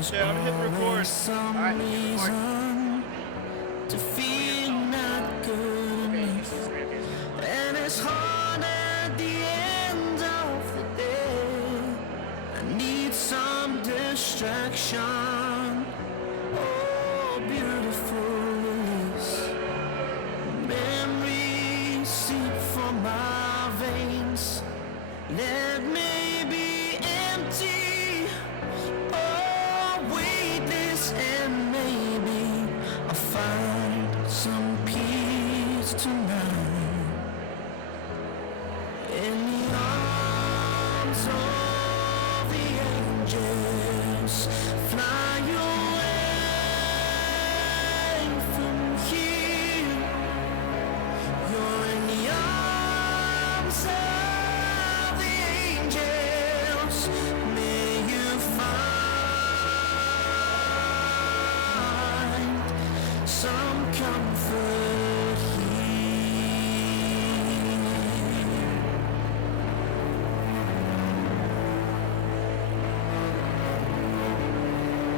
Yeah, I'm gonna hit record. Alright, record. To feel not good enough, and it's hard at the end of the day. I need some distraction. Oh, beautiful release. Memories seep from my veins. Let me be empty. Oh, weightless, and maybe I'll find some peace tonight. In the arms of the angels, fly away from here. You're in the arms of the angels. May you find some comfort here.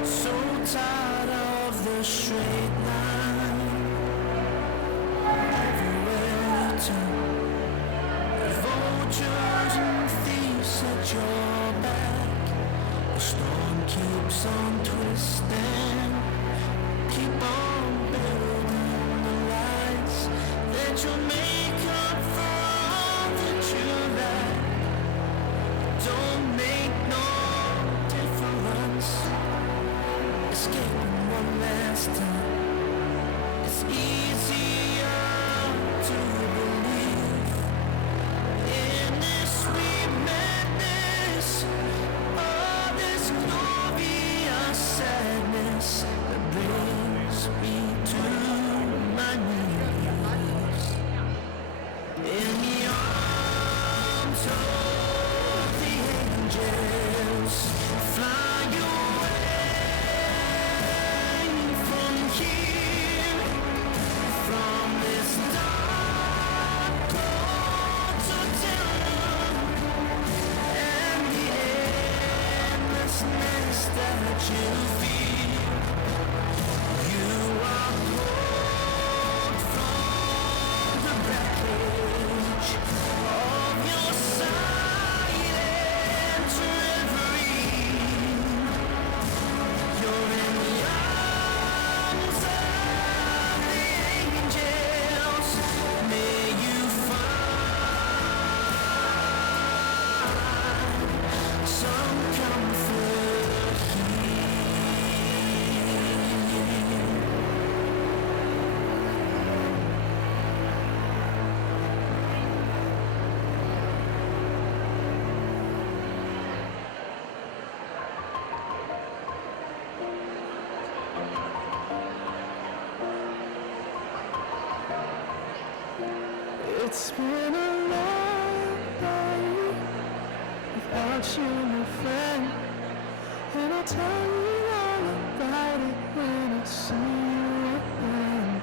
So tired of the straight line. Everywhere you turn, vultures and thieves at your back. The storm keeps on twisting. Keep on building the lies that you'll make up for all that you lack. Don't make no difference. Escaping one last time. It's easier to believe in this sweet madness, all this glorious sadness that brings me to my knees. In the arms of the angels, fly away from here, from this dark cold hotel, and the endlessness that you feel. You are pulled from the wreckage of your silent reverie. You're in the arms of the angels. May you find some comfort here. It's been a long day without you, my friend, and I'll tell you all about it when I see you again.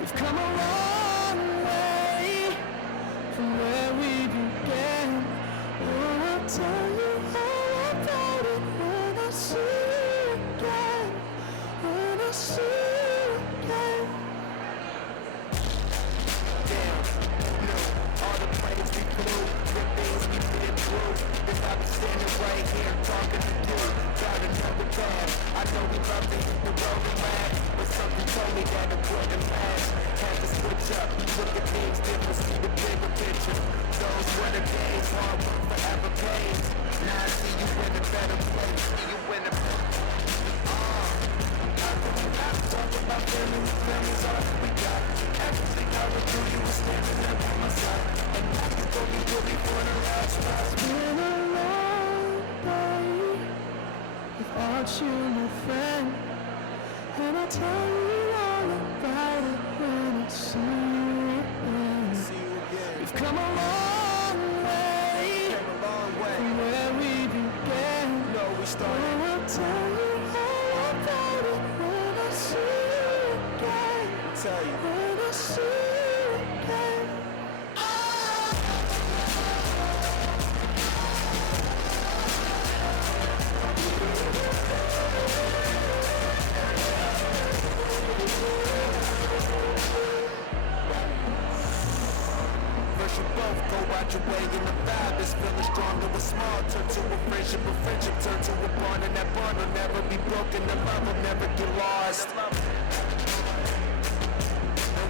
We've come a long way from where we began. Oh, I'll tell you all about it when I see you again. When I see you again. All the planes we flew, the things we been through. If I was standing right here talking to you, got another path. I know we love to hit the road and laugh, but something told me that it wouldn't last. Had to switch up, look at things different, see the bigger picture. Those were the days, hard work forever pays. Now I see you in a better place, see you in a I talk about feelings, feelings all that we got. Everything I would do, you were standing there by my side. And now you told me you'll be for the last ride. It's been a long day without you, my friend, and I'll tell you all about it when I see you again. We've come a long way from where we began. We started. Oh, I'll tell you all about it when I see you again. Tell you. When I see you again. banging the vibe is feeling stronger. What's small turn to a friendship turn to a bond, and that bond will never be broken. The love will never get lost. And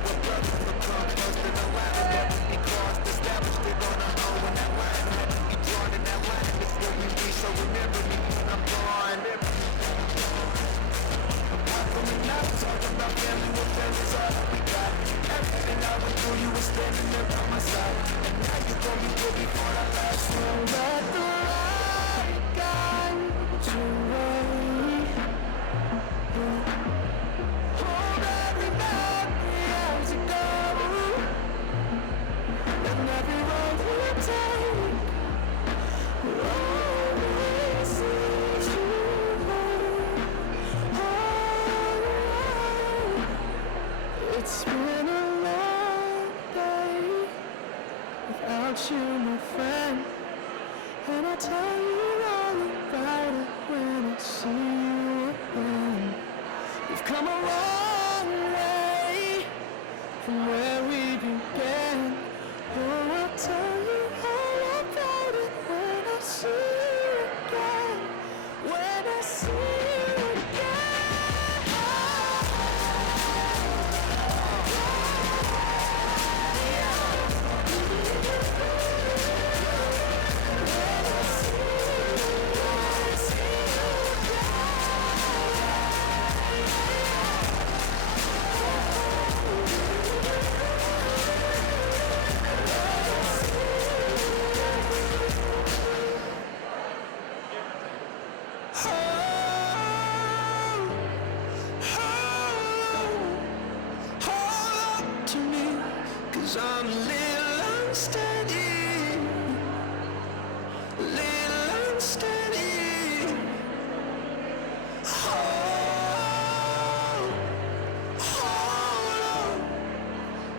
we're brothers, we'll come close to the line will never be crossed. Established it on our own when that line had to be drawn, and that line is where we reach. So remember me when I'm gone. Not talking about family when family's all that we got. Everything I went through, you were standing there by my side. And now you're gonna be with me for the last one. Let the light guide your way. Hold every memory as you go, and every road you take will always lead you home. It's been a long day without you, my friend, and I'll tell you all about it when I see you again. We've come a long way from where we began. Oh, I'll tell you all about it when I see you again. When I see you again. I'm a little unsteady,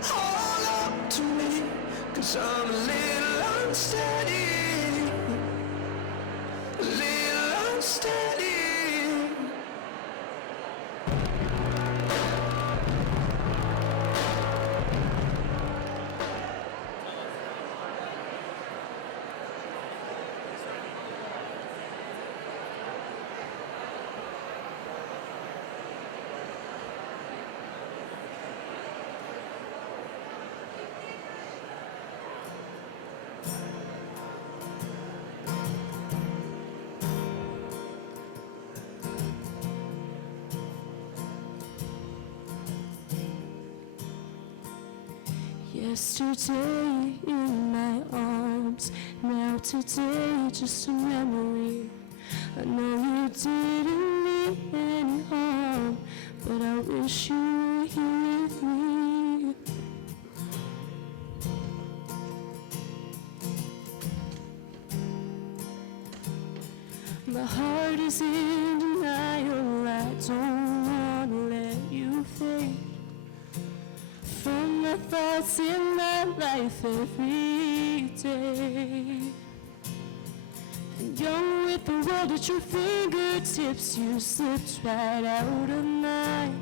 hold up to me, 'cause I'm a little unsteady, little unsteady. Yesterday in my arms, now today just a memory. I know you didn't mean any harm, but I wish you were here with me. My heart is in denial, I don't wanna let you fade from the thoughts in my life every day. And young with the world at your fingertips, you slipped right out of mine.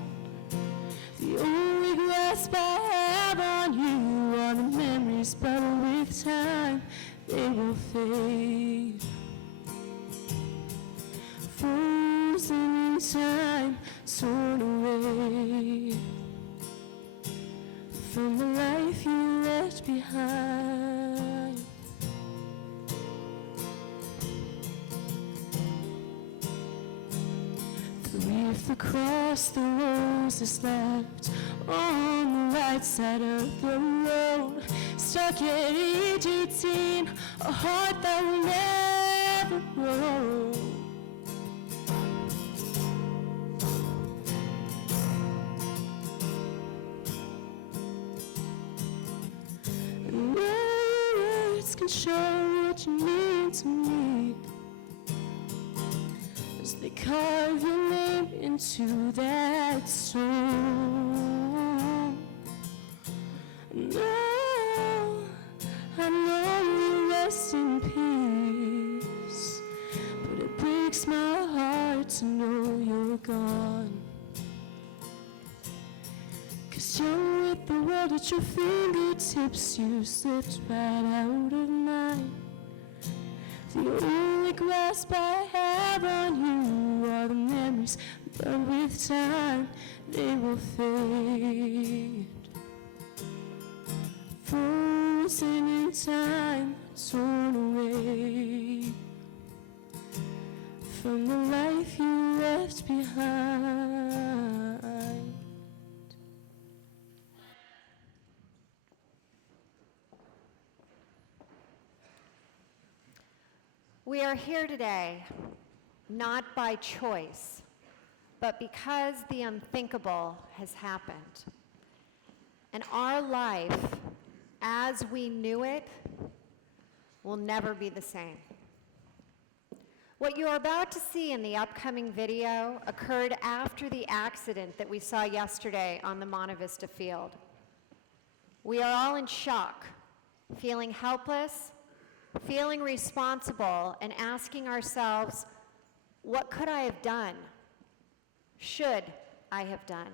The only grasp I have on you are the memories, but with time they will fade. Frozen in time, torn away from the life you left behind. The wreath across the roses left on the right side of the road. Stuck at age 18, a heart that will never grow. Can show what you mean to me as they carve your name into that stone. No, I know you rest in peace, but it breaks my heart to know you're gone. 'Cause you're with the world at your fingertips. You slipped right out of mine. The only grasp I have on you are the memories, but with time they will fade. Frozen in time, torn away from the life you left behind. We are here today, not by choice, but because the unthinkable has happened. And our life, as we knew it, will never be the same. What you are about to see in the upcoming video occurred after the accident that we saw yesterday on the Monte Vista field. We are all in shock, feeling helpless, feeling responsible, and asking ourselves, what could I have done? Should I have done?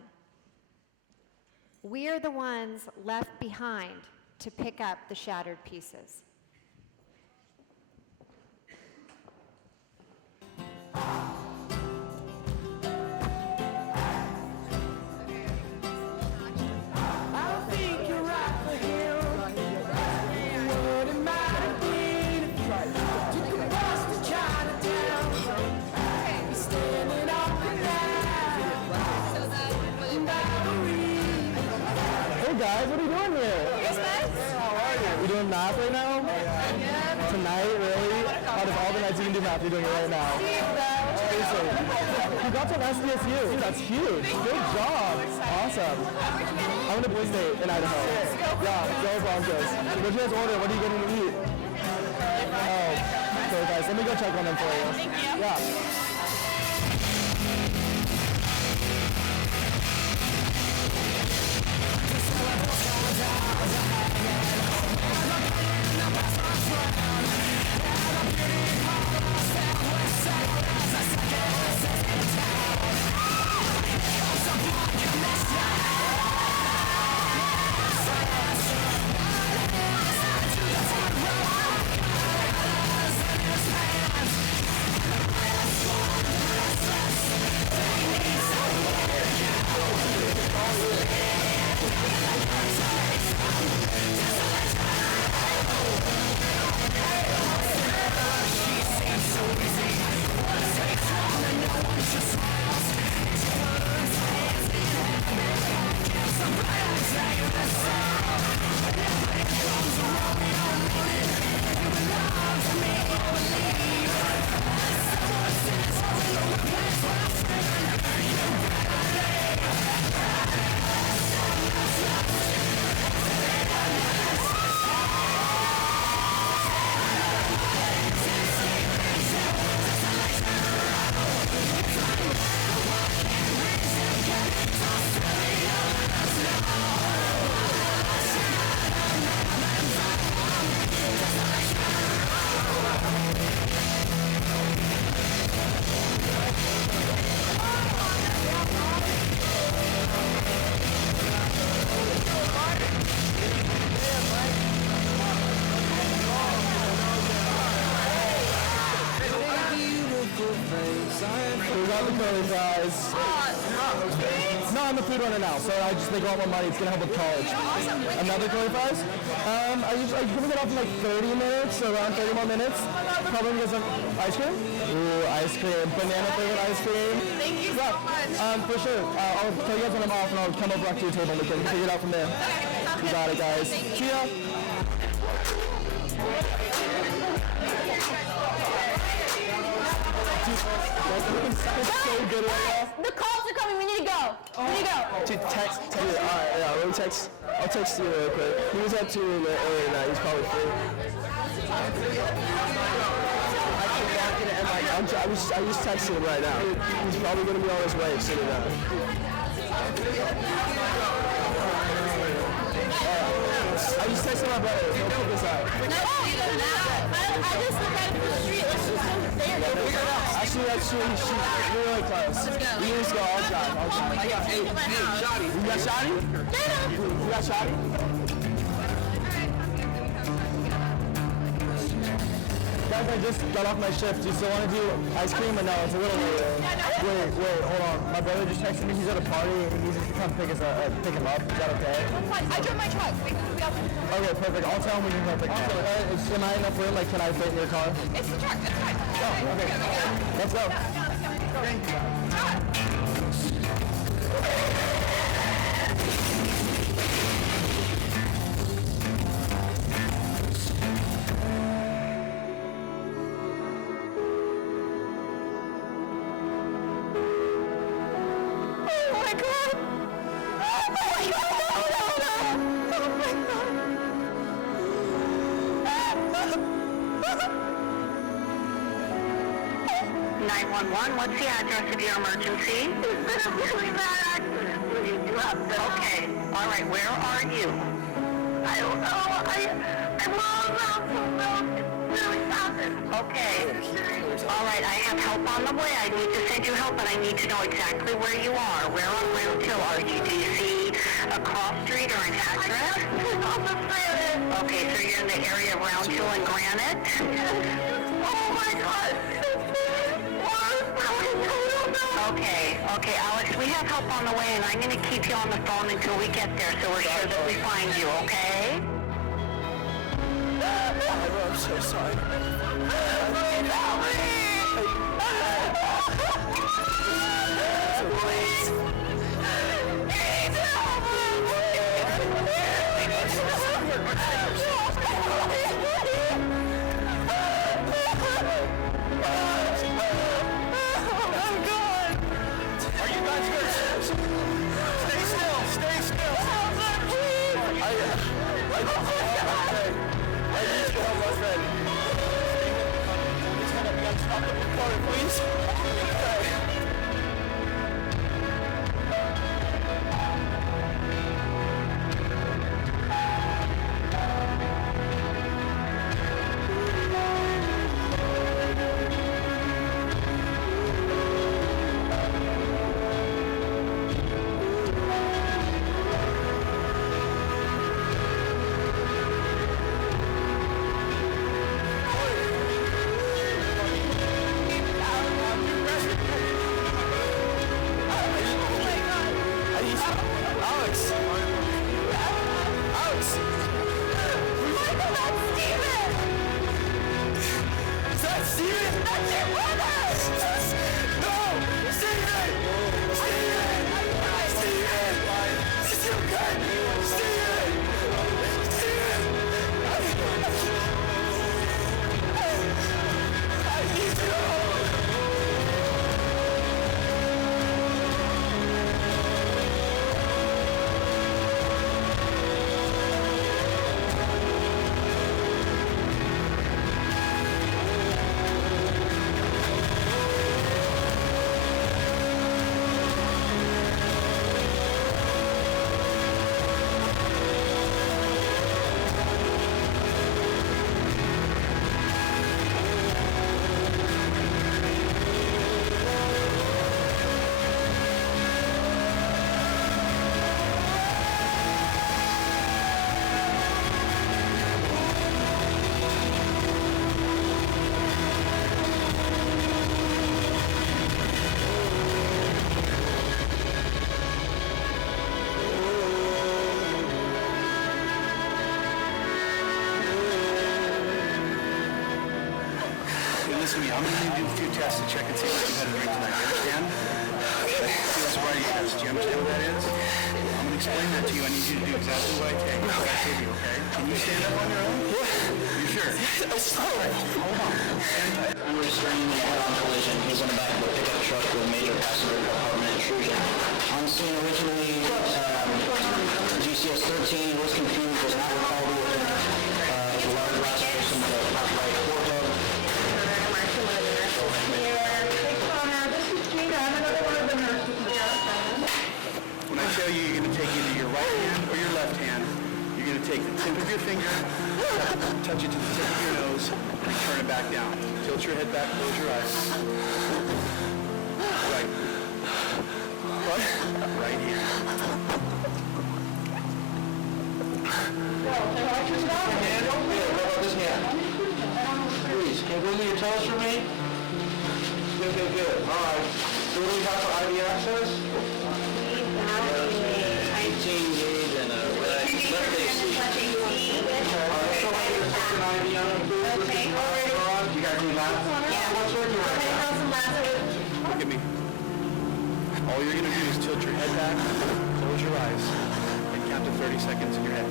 We are the ones left behind to pick up the shattered pieces. Guys, what are you doing here? Yes, guys. How are you? You doing math right now? Yeah. Tonight, really? Out of all the nights you can do math, you're doing it right now. Seriously. Congrats on SDSU. That's huge. Good job. Awesome. I'm going to Boise State in Idaho. Yeah, go Broncos. What did you guys order? What are you getting to eat? Oh, okay, guys. Let me go check on them for you. Thank you. Yeah. We got the curly fries. No, I'm a food runner now, so I just make a lot more money. It's gonna help with college. Awesome. Another curly fries? I usually get off in like 30 minutes, so around 30 more minutes. Probably get some ice cream. Ooh, ice cream. Banana flavored ice cream. Thank you so much. For sure. I'll tell you guys when I'm off, and I'll come over back to your table and we can figure it out from there. Okay, You got it, guys. See ya. It's so good right now. The calls are coming. We need to go. We need to go. Dude, text. Alright, yeah, let me text. I'll text you real quick. He was at 2 earlier tonight. He's probably free. I just texted him right now. He's probably going to be on his way soon enough. I just texted my brother. He'll pick us up. No, even that. I just look right up the street. Let's just go there. Go figure it out. Actually, that's true. You're really close. Let's go. You just go. I'll drive. I got Shotty. You got Shotty? You got Shotty? Guys, I just got off my shift. Do you still want to do ice cream or no? It's a little late. Wait, hold on. My brother just texted me. He's at a party and he needs to come pick him up. Is that okay? I drove my truck. Okay, perfect. I'll tell him we can come pick him up. Am I enough room? Like, can I fit in your car? It's the truck. That's fine. Oh, okay. Let's go. What's the address of your emergency? It's been a really bad accident. Okay. All right. Where are you? I don't know. I'm all around so well. It's really happened. Okay. All right. I have help on the way. I need to send you help, but I need to know exactly where you are. Where on Route 2 are you? Do you see a cross street or an address? On the Granite. Okay. So you're in the area of Round 2 and Granite? Oh my God. Okay, Alex, we have help on the way, and I'm going to keep you on the phone until we get there, so we're sure that we find you, okay? I'm so sorry. Please help me! Please! Please help Listen to me, I'm going to do a few tests to check and see if you had a drink tonight. You understand? Okay. Do a sobriety test. Do you understand what that is? I'm going to explain that to you. I need you to do exactly what I take. What I give you, okay? Can you stand up on your own? Yeah. You sure? Hold on. Under restraining and head-on collision. He was in the back of a pickup truck with a major passenger compartment intrusion. On scene originally, GCS 13 was confused, was not recallable within the large laceration of the right forehead. When I tell you, you're going to take either your right hand or your left hand, tip of your finger, touch it to the tip of your nose, and turn it back down. Tilt your head back, close your eyes. Right. What? Right here. Hand. Here, what about this hand? Please, can you wiggle your toes for me? Good, good, good. All right. So what do we have for IV access? 18 gauge and a left AC. All right, so I'm going to stick an IV on him, please. Okay. You got any math? Yeah. What's working right now? Look at me. All you're going to do is tilt your head back, close your eyes, and count to 30 seconds in your head.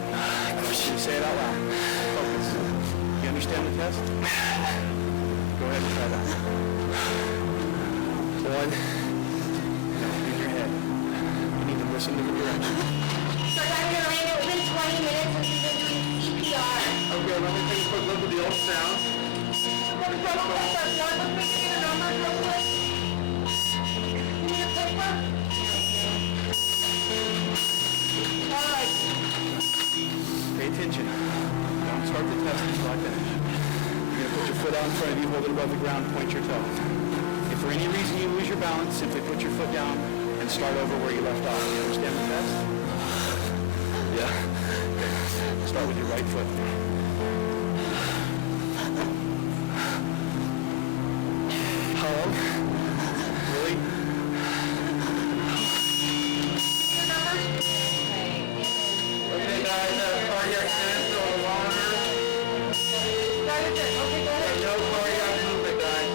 Say it out loud. Focus. You understand the test? Go ahead and try that. 1. Now in your head. You need to listen to the direction. So Dr. Orlando, it's been 20 minutes since we've been doing CPR. Okay, let me take a quick look at the old sound. Let's get a number real quick. Give me a paper. All right. Pay attention. Don't start the test until I finish. You're going to put your foot out in front of you, hold it above the ground, point your toe. If for any reason you lose your balance, simply put your foot down and start over where you left off. You understand the test? Yeah. Okay. Start with your right foot. How long? Really? Okay, guys, cardiac stance a little longer. Okay, go ahead. No cardiac movement, guys.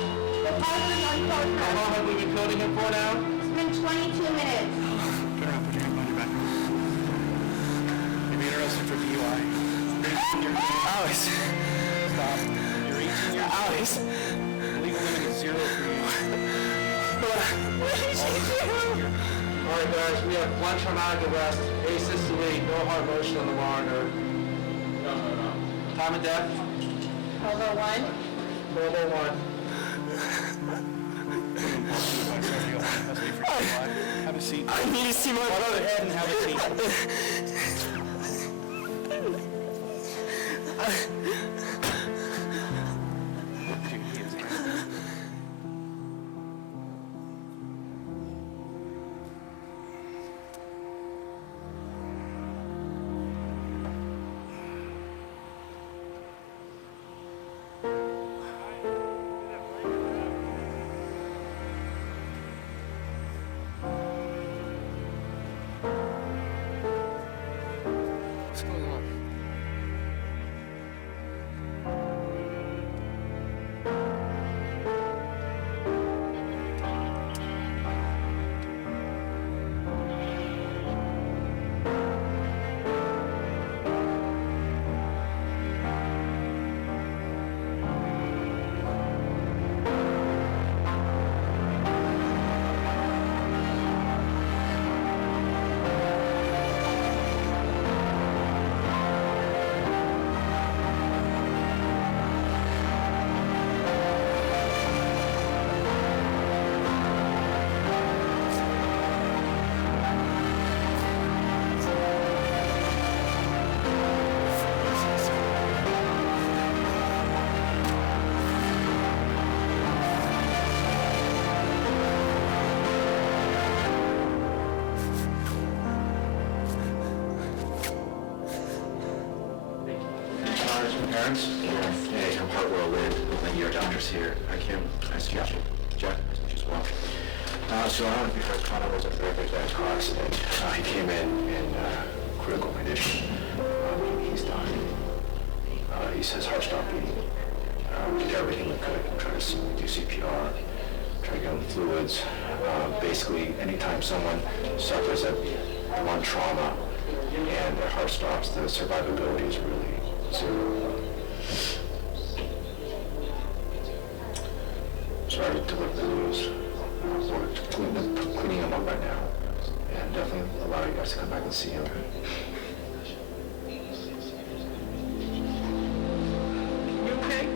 How long have we been coding him for now? It's been 22 minutes. Turn around, put your hand behind your back. Maybe interested for DUI. Alex. Stop. You're 18 years old. Alex. The legal limit is 0 for you. What did you do? All right, guys, we have one traumatic arrest, asystole, no heart motion on the monitor. Time of death? 1201. 1201. Have a seat. I need to see my Go brother. ahead and have a seat. What's going on? Parents? Hey, I'm Hartwell Lynn, the ER doctor's here. I came, nice to meet you. Jeff, nice to meet you as well. So I don't know if you heard, Connor was in a very, very bad car accident. He came in critical condition. He's dying. He says heart stopped beating. We did everything we could. Try to do CPR, try to get him fluids. Basically, anytime someone suffers a one trauma and their heart stops, the survivability is really zero. Sorry to deliver the news. We're cleaning him up right now. And definitely allow you guys to come back and see him. You okay?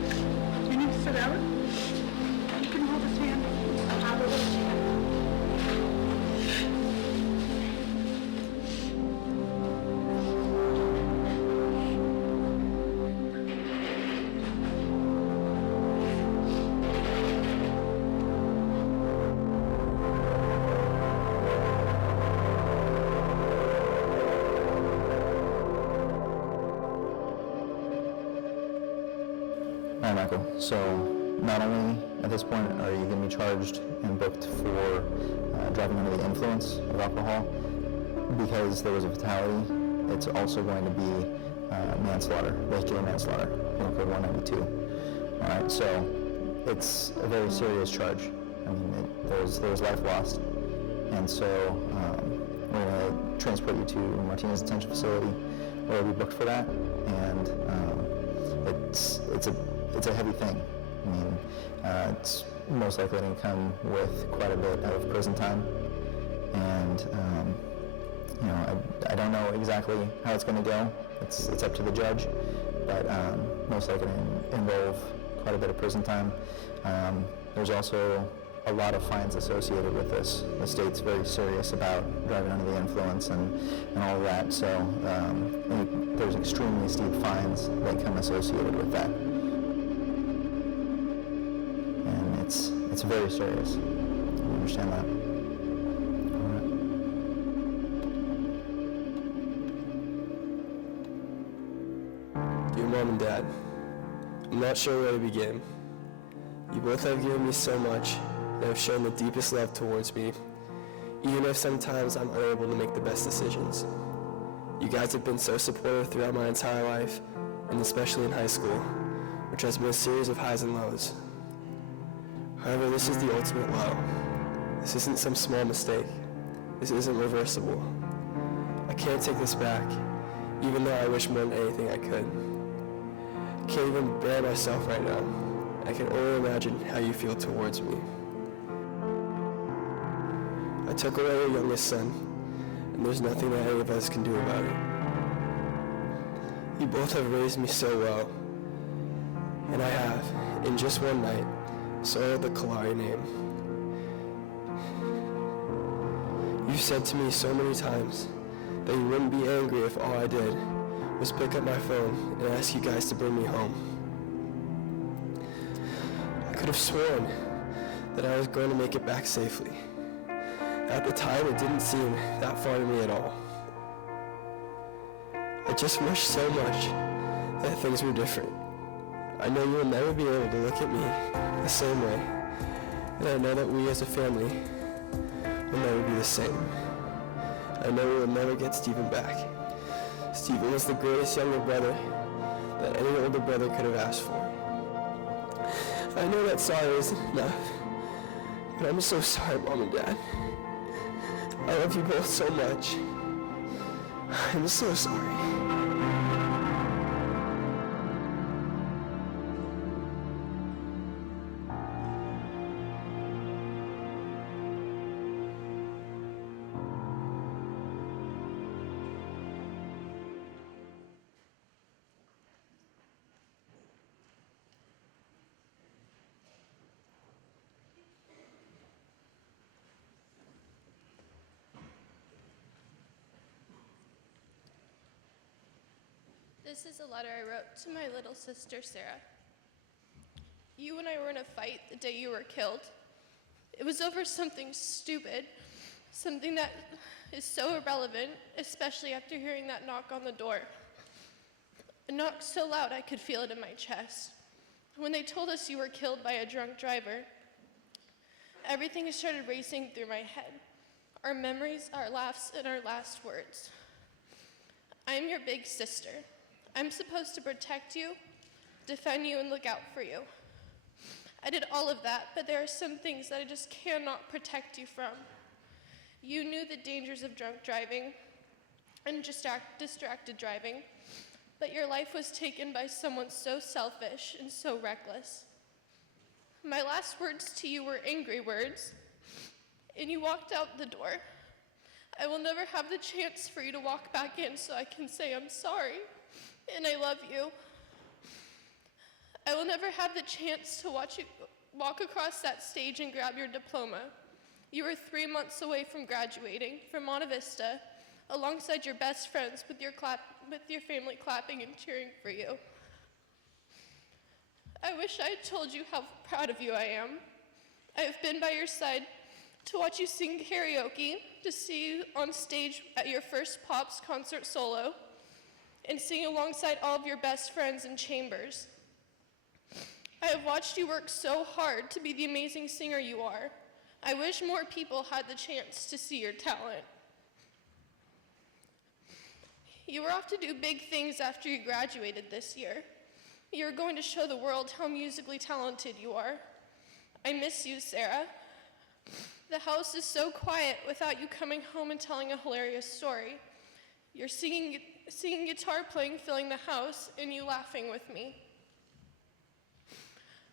You need to sit down? You can hold his hand. I'll have a little chair. Michael. So not only at this point are you going to be charged and booked for driving under the influence of alcohol because there was a fatality, it's also going to be manslaughter, vehicular manslaughter, Penal Code 192. All right, so it's a very serious charge. I mean, there was life lost, and so we're going to transport you to Martinez Detention Facility, where you'll be booked for that, and it's a heavy thing. I mean, it's most likely going to come with quite a bit of prison time, and you know, I don't know exactly how it's going to go. It's up to the judge, but most likely going to involve quite a bit of prison time. There's also a lot of fines associated with this. The state's very serious about driving under the influence and all of that, so there's extremely steep fines that come associated with that. And it's very serious. You understand that? All right. Dear Mom and Dad, I'm not sure where to begin. You both have given me so much and have shown the deepest love towards me, even if sometimes I'm unable to make the best decisions. You guys have been so supportive throughout my entire life, and especially in high school, which has been a series of highs and lows. However, this is the ultimate low. This isn't some small mistake. This isn't reversible. I can't take this back, even though I wish more than anything I could. I can't even bear myself right now. I can only imagine how you feel towards me. I took away your youngest son, and there's nothing that any of us can do about it. You both have raised me so well, and I have, in just one night, soiled the Kalari name. You said to me so many times that you wouldn't be angry if all I did was pick up my phone and ask you guys to bring me home. I could have sworn that I was going to make it back safely. At the time, it didn't seem that far to me at all. I just wish so much that things were different. I know you will never be able to look at me the same way, and I know that we as a family will never be the same. I know we will never get Stephen back. Stephen was the greatest younger brother that any older brother could have asked for. I know that sorry isn't enough, but I'm so sorry, Mom and Dad. I love you both so much. I'm so sorry. This is a letter I wrote to my little sister, Sarah. You and I were in a fight the day you were killed. It was over something stupid, something that is so irrelevant, especially after hearing that knock on the door. A knock so loud I could feel it in my chest. When they told us you were killed by a drunk driver, everything started racing through my head. Our memories, our laughs, and our last words. I'm your big sister. I'm supposed to protect you, defend you, and look out for you. I did all of that, but there are some things that I just cannot protect you from. You knew the dangers of drunk driving and distracted driving, but your life was taken by someone so selfish and so reckless. My last words to you were angry words, and you walked out the door. I will never have the chance for you to walk back in so I can say I'm sorry and I love you. I will never have the chance to watch you walk across that stage and grab your diploma. You were 3 months away from graduating from Monte Vista, alongside your best friends with your family clapping and cheering for you. I wish I had told you how proud of you I am. I have been by your side to watch you sing karaoke, to see you on stage at your first Pops concert solo, and sing alongside all of your best friends in chambers. I have watched you work so hard to be the amazing singer you are. I wish more people had the chance to see your talent. You were off to do big things after you graduated this year. You're going to show the world how musically talented you are. I miss you, Sarah. The house is so quiet without you coming home and telling a hilarious story. Your singing guitar playing filling the house, and you laughing with me.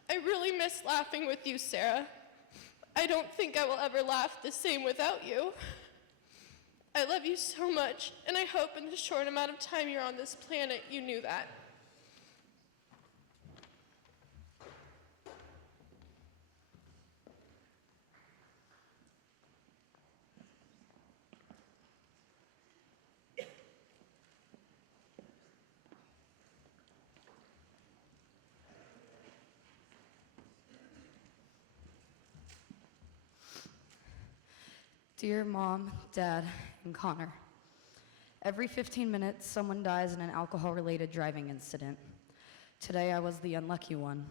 I really miss laughing with you, Sarah. I don't think I will ever laugh the same without you. I love you so much, and I hope in the short amount of time you're on this planet, you knew that. Dear Mom, Dad, and Connor, every 15 minutes, someone dies in an alcohol-related driving incident. Today, I was the unlucky one.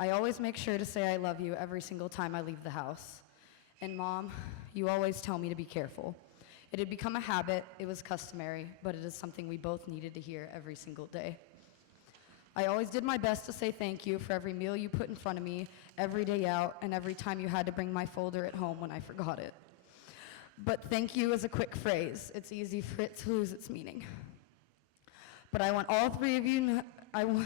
I always make sure to say I love you every single time I leave the house. And Mom, you always tell me to be careful. It had become a habit, it was customary, but it is something we both needed to hear every single day. I always did my best to say thank you for every meal you put in front of me, every day out, and every time you had to bring my folder at home when I forgot it. But thank you is a quick phrase. It's easy for it to lose its meaning. But I want all three of you to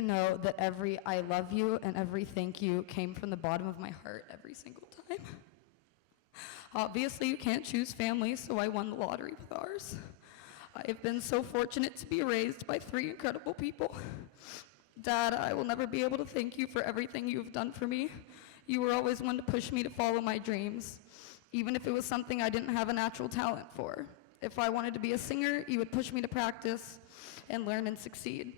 know that every I love you and every thank you came from the bottom of my heart every single time. Obviously, you can't choose family, so I won the lottery with ours. I have been so fortunate to be raised by 3 incredible people. Dad, I will never be able to thank you for everything you have done for me. You were always one to push me to follow my dreams, even if it was something I didn't have a natural talent for. If I wanted to be a singer, you would push me to practice and learn and succeed.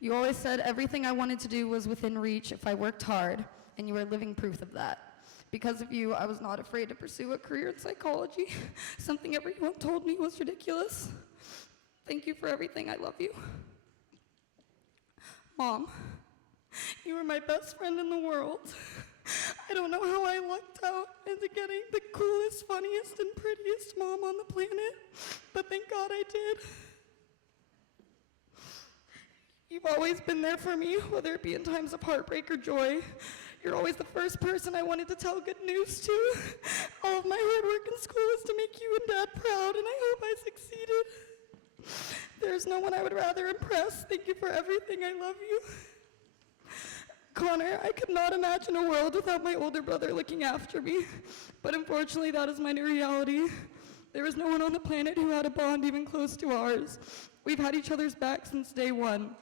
You always said everything I wanted to do was within reach if I worked hard, and you are living proof of that. Because of you, I was not afraid to pursue a career in psychology, something everyone told me was ridiculous. Thank you for everything. I love you. Mom, you were my best friend in the world. I don't know how I lucked out into getting the coolest, funniest, and prettiest mom on the planet, but thank God I did. You've always been there for me, whether it be in times of heartbreak or joy. You're always the first person I wanted to tell good news to. All of my hard work in school is to make you and Dad proud, and I hope I succeeded. There's no one I would rather impress. Thank you for everything. I love you. Connor, I could not imagine a world without my older brother looking after me, but unfortunately that is my new reality. There is no one on the planet who had a bond even close to ours. We've had each other's back since day one.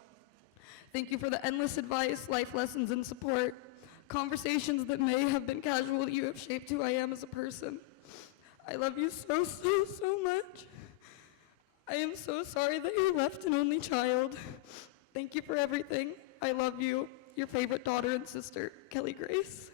Thank you for the endless advice, life lessons, and support. Conversations that may have been casual, you have shaped who I am as a person. I love you so, so, so much. I am so sorry that you left an only child. Thank you for everything. I love you. Your favorite daughter and sister, Kelly Grace.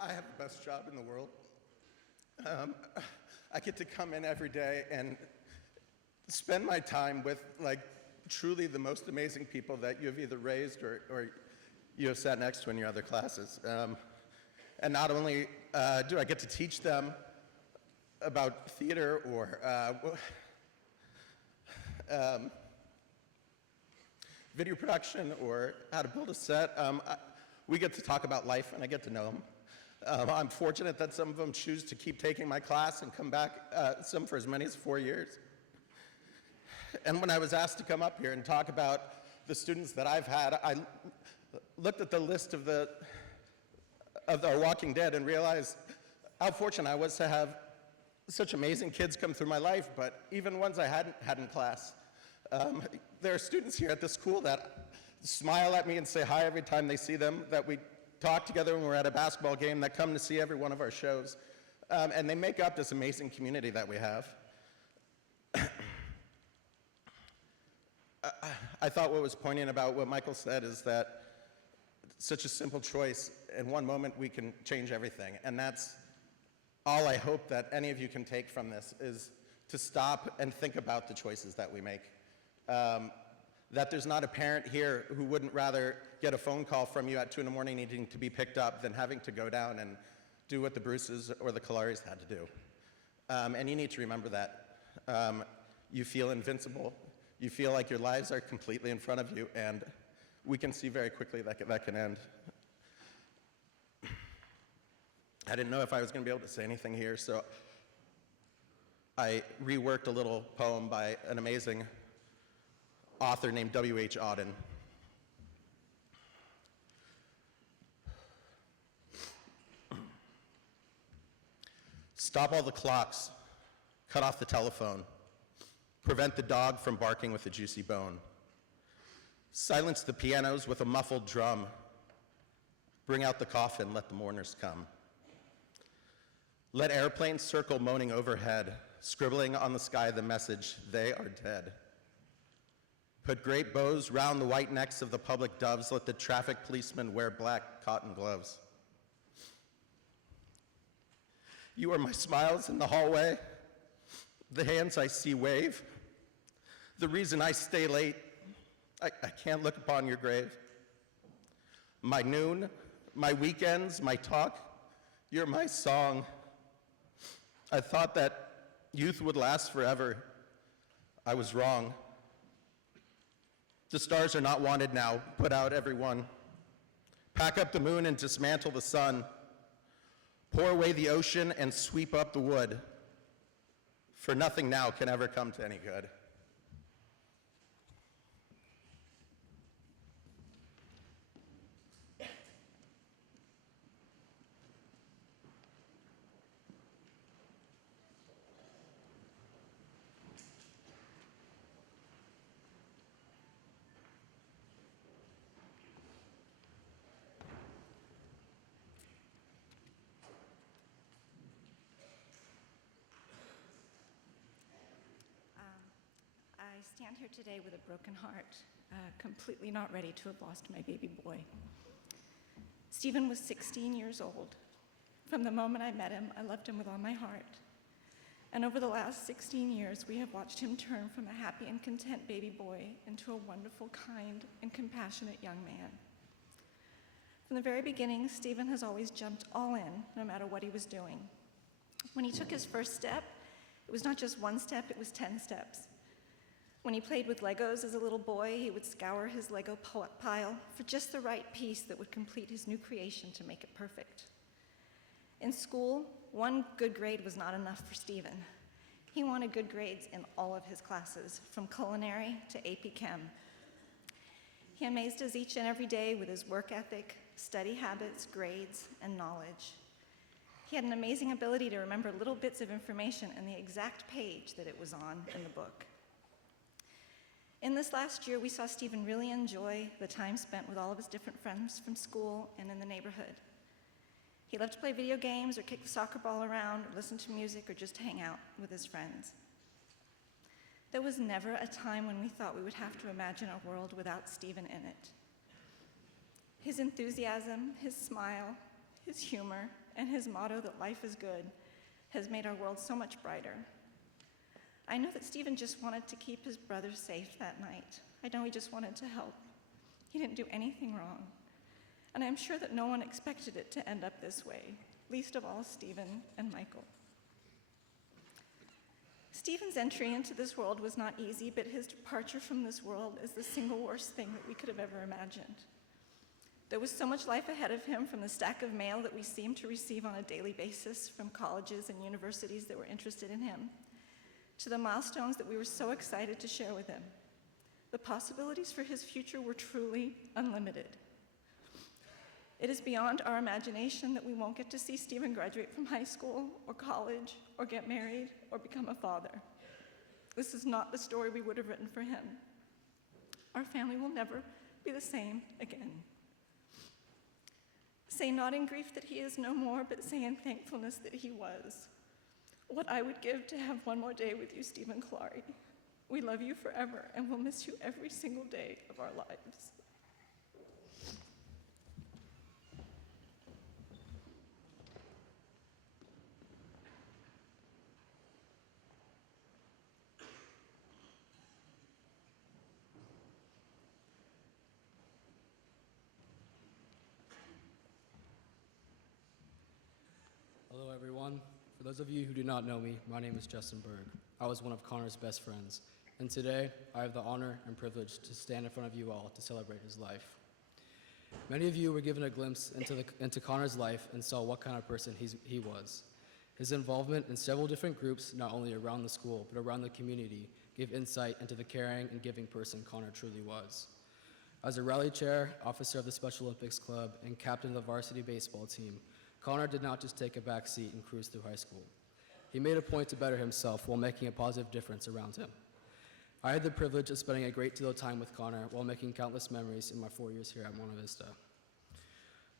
I have the best job in the world. I get to come in every day and spend my time with, like, truly the most amazing people that you have either raised or you have sat next to in your other classes. And not only do I get to teach them about theater or video production or how to build a set, we get to talk about life, and I get to know them. I'm fortunate that some of them choose to keep taking my class and come back, some for as many as 4 years. And when I was asked to come up here and talk about the students that I've had, I looked at the list of the Walking Dead and realized how fortunate I was to have such amazing kids come through my life, but even ones I hadn't had in class. There are students here at this school that smile at me and say hi every time they see them, that we talk together when we're at a basketball game, that come to see every one of our shows. And they make up this amazing community that we have. I thought what was poignant about what Michael said is that such a simple choice, in one moment we can change everything. And that's all I hope that any of you can take from this, is to stop and think about the choices that we make. That there's not a parent here who wouldn't rather get a phone call from you at 2 in the morning needing to be picked up than having to go down and do what the Bruces or the Kalaris had to do. And you need to remember that. You feel invincible. You feel like your lives are completely in front of you, and we can see very quickly that can end. I didn't know if I was going to be able to say anything here, so I reworked a little poem by an amazing author named W.H. Auden. Stop all the clocks, cut off the telephone, prevent the dog from barking with a juicy bone, silence the pianos with a muffled drum, bring out the coffin, let the mourners come. Let airplanes circle moaning overhead, scribbling on the sky the message, they are dead. Put great bows round the white necks of the public doves, let the traffic policemen wear black cotton gloves. You are my smiles in the hallway, the hands I see wave, the reason I stay late, I can't look upon your grave. My noon, my weekends, my talk, you're my song. I thought that youth would last forever. I was wrong. The stars are not wanted now. Put out everyone. Pack up the moon and dismantle the sun. Pour away the ocean and sweep up the wood. For nothing now can ever come to any good. I stand here today with a broken heart, completely not ready to have lost my baby boy. Stephen was 16 years old. From the moment I met him, I loved him with all my heart. And over the last 16 years, we have watched him turn from a happy and content baby boy into a wonderful, kind, and compassionate young man. From the very beginning, Stephen has always jumped all in, no matter what he was doing. When he took his first step, it was not just one step, it was 10 steps. When he played with Legos as a little boy, he would scour his Lego pile for just the right piece that would complete his new creation to make it perfect. In school, one good grade was not enough for Stephen. He wanted good grades in all of his classes, from culinary to AP Chem. He amazed us each and every day with his work ethic, study habits, grades, and knowledge. He had an amazing ability to remember little bits of information and the exact page that it was on in the book. In this last year, we saw Stephen really enjoy the time spent with all of his different friends from school and in the neighborhood. He loved to play video games or kick the soccer ball around or listen to music or just hang out with his friends. There was never a time when we thought we would have to imagine a world without Stephen in it. His enthusiasm, his smile, his humor, and his motto that life is good has made our world so much brighter. I know that Stephen just wanted to keep his brother safe that night. I know he just wanted to help. He didn't do anything wrong. And I'm sure that no one expected it to end up this way, least of all Stephen and Michael. Stephen's entry into this world was not easy, but his departure from this world is the single worst thing that we could have ever imagined. There was so much life ahead of him, from the stack of mail that we seem to receive on a daily basis from colleges and universities that were interested in him, to the milestones that we were so excited to share with him. The possibilities for his future were truly unlimited. It is beyond our imagination that we won't get to see Stephen graduate from high school or college or get married or become a father. This is not the story we would have written for him. Our family will never be the same again. Say not in grief that he is no more, but say in thankfulness that he was. What I would give to have one more day with you, Stephen Clary. We love you forever, and we'll miss you every single day of our lives. Hello, everyone. For those of you who do not know me, my name is Justin Berg. I was one of Connor's best friends, and today I have the honor and privilege to stand in front of you all to celebrate his life. Many of you were given a glimpse into Connor's life and saw what kind of person he was. His involvement in several different groups, not only around the school, but around the community, gave insight into the caring and giving person Connor truly was. As a rally chair, officer of the Special Olympics Club, and captain of the varsity baseball team, Connor did not just take a back seat and cruise through high school. He made a point to better himself while making a positive difference around him. I had the privilege of spending a great deal of time with Connor while making countless memories in my 4 years here at Monte Vista.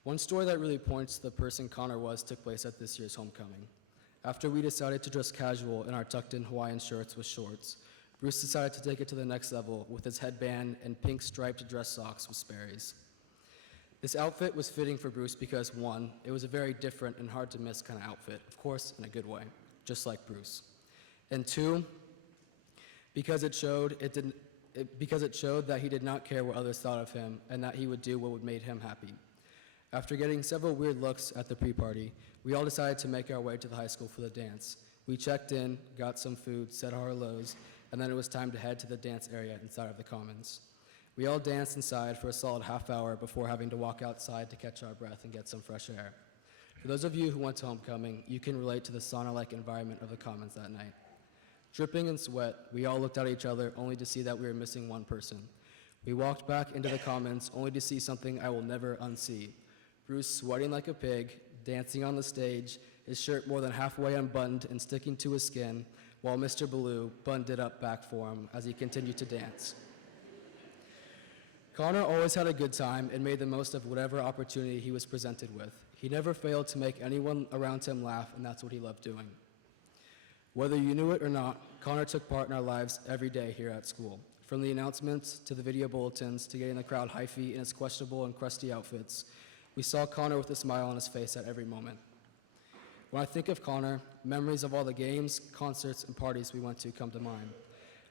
One story that really points to the person Connor was took place at this year's homecoming. After we decided to dress casual in our tucked-in Hawaiian shirts with shorts, Bruce decided to take it to the next level with his headband and pink striped dress socks with Sperry's. This outfit was fitting for Bruce because, one, it was a very different and hard to miss kind of outfit, of course, in a good way, just like Bruce. And two, because it showed that he did not care what others thought of him and that he would do what would make him happy. After getting several weird looks at the pre-party, we all decided to make our way to the high school for the dance. We checked in, got some food, said our hellos, and then it was time to head to the dance area inside of the Commons. We all danced inside for a solid half hour before having to walk outside to catch our breath and get some fresh air. For those of you who went to homecoming, you can relate to the sauna-like environment of the Commons that night. Dripping in sweat, we all looked at each other only to see that we were missing one person. We walked back into the Commons only to see something I will never unsee. Bruce sweating like a pig, dancing on the stage, his shirt more than halfway unbuttoned and sticking to his skin, while Mr. Ballou buttoned it up back for him as he continued to dance. Connor always had a good time and made the most of whatever opportunity he was presented with. He never failed to make anyone around him laugh, and that's what he loved doing. Whether you knew it or not, Connor took part in our lives every day here at school. From the announcements to the video bulletins to getting the crowd hyphy in his questionable and crusty outfits, we saw Connor with a smile on his face at every moment. When I think of Connor, memories of all the games, concerts, and parties we went to come to mind.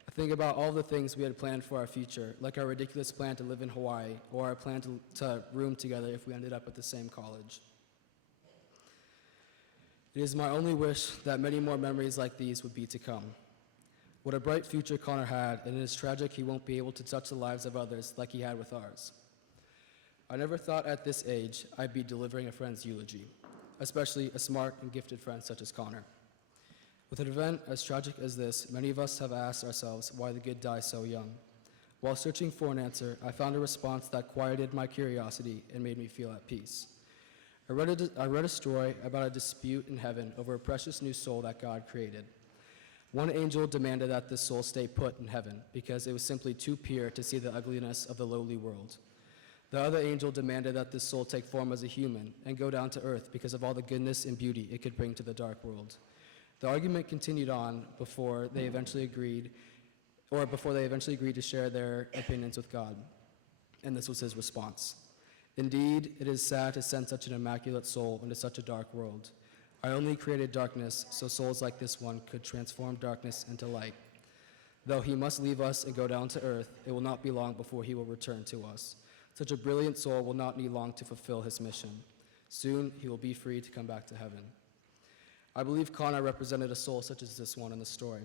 I think about all the things we had planned for our future, like our ridiculous plan to live in Hawaii, or our plan to room together if we ended up at the same college. It is my only wish that many more memories like these would be to come. What a bright future Connor had, and it is tragic he won't be able to touch the lives of others like he had with ours. I never thought at this age I'd be delivering a friend's eulogy, especially a smart and gifted friend such as Connor. With an event as tragic as this, many of us have asked ourselves why the good die so young. While searching for an answer, I found a response that quieted my curiosity and made me feel at peace. I read a story about a dispute in heaven over a precious new soul that God created. One angel demanded that this soul stay put in heaven because it was simply too pure to see the ugliness of the lowly world. The other angel demanded that this soul take form as a human and go down to earth because of all the goodness and beauty it could bring to the dark world. The argument continued on before they eventually agreed to share their opinions with God. And this was his response. Indeed, it is sad to send such an immaculate soul into such a dark world. I only created darkness so souls like this one could transform darkness into light. Though he must leave us and go down to earth, it will not be long before he will return to us. Such a brilliant soul will not need long to fulfill his mission. Soon, he will be free to come back to heaven. I believe Connor represented a soul such as this one in the story.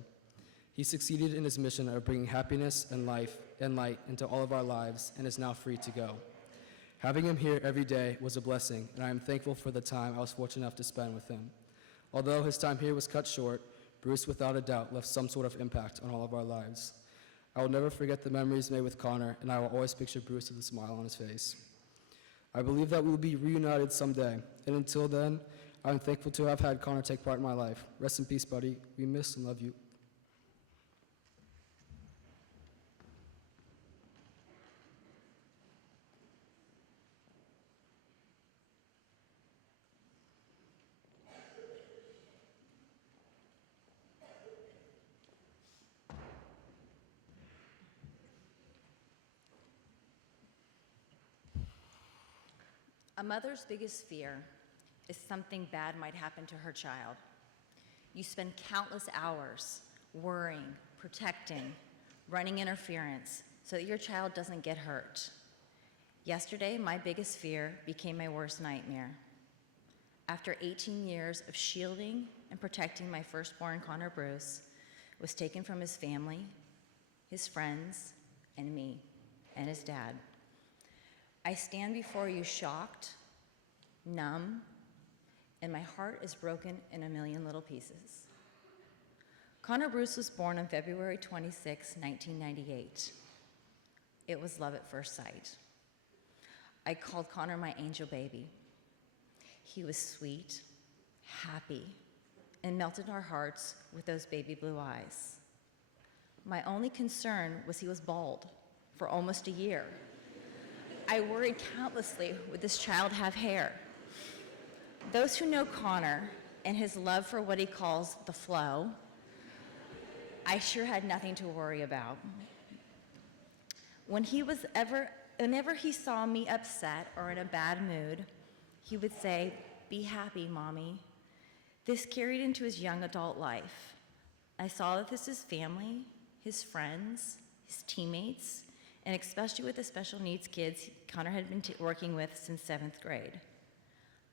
He succeeded in his mission of bringing happiness and life and light into all of our lives and is now free to go. Having him here every day was a blessing, and I am thankful for the time I was fortunate enough to spend with him. Although his time here was cut short, Bruce without a doubt left some sort of impact on all of our lives. I will never forget the memories made with Connor, and I will always picture Bruce with a smile on his face. I believe that we will be reunited someday, and until then, I'm thankful to have had Connor take part in my life. Rest in peace, buddy. We miss and love you. A mother's biggest fear is something bad might happen to her child. You spend countless hours worrying, protecting, running interference so that your child doesn't get hurt. Yesterday, my biggest fear became my worst nightmare. After 18 years of shielding and protecting my firstborn, Connor Bruce, was taken from his family, his friends, and me, and his dad. I stand before you shocked, numb, and my heart is broken in a million little pieces. Connor Bruce was born on February 26, 1998. It was love at first sight. I called Connor my angel baby. He was sweet, happy, and melted our hearts with those baby blue eyes. My only concern was he was bald for almost a year. I worried countlessly, would this child have hair? Those who know Connor and his love for what he calls the flow, I sure had nothing to worry about. Whenever he saw me upset or in a bad mood, he would say, "Be happy, Mommy." This carried into his young adult life. I saw that this is family, his friends, his teammates, and especially with the special needs kids Connor had been working with since 7th grade.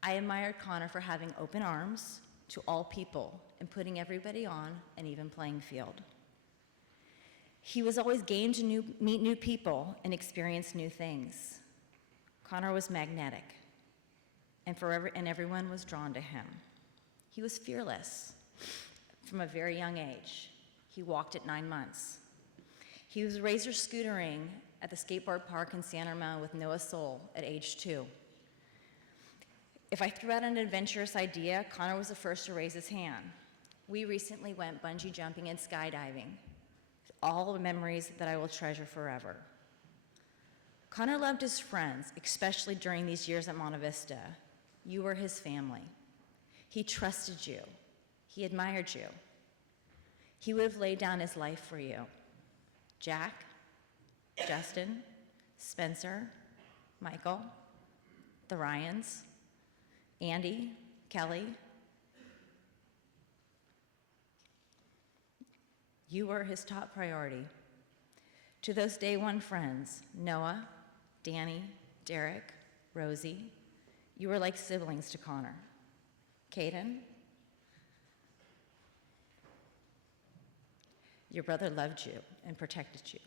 I admired Connor for having open arms to all people and putting everybody on an even playing field. He was always game to meet new people and experience new things. Connor was magnetic, and everyone was drawn to him. He was fearless from a very young age. He walked at 9 months. He was razor scootering at the skateboard park in San Ramon with Noah Soul at age 2. If I threw out an adventurous idea, Connor was the first to raise his hand. We recently went bungee jumping and skydiving. All memories that I will treasure forever. Connor loved his friends, especially during these years at Monte Vista. You were his family. He trusted you. He admired you. He would have laid down his life for you. Jack, Justin, Spencer, Michael, the Ryans, Andy, Kelly. You were his top priority. To those day one friends, Noah, Danny, Derek, Rosie, you were like siblings to Connor. Caden, your brother loved you and protected you.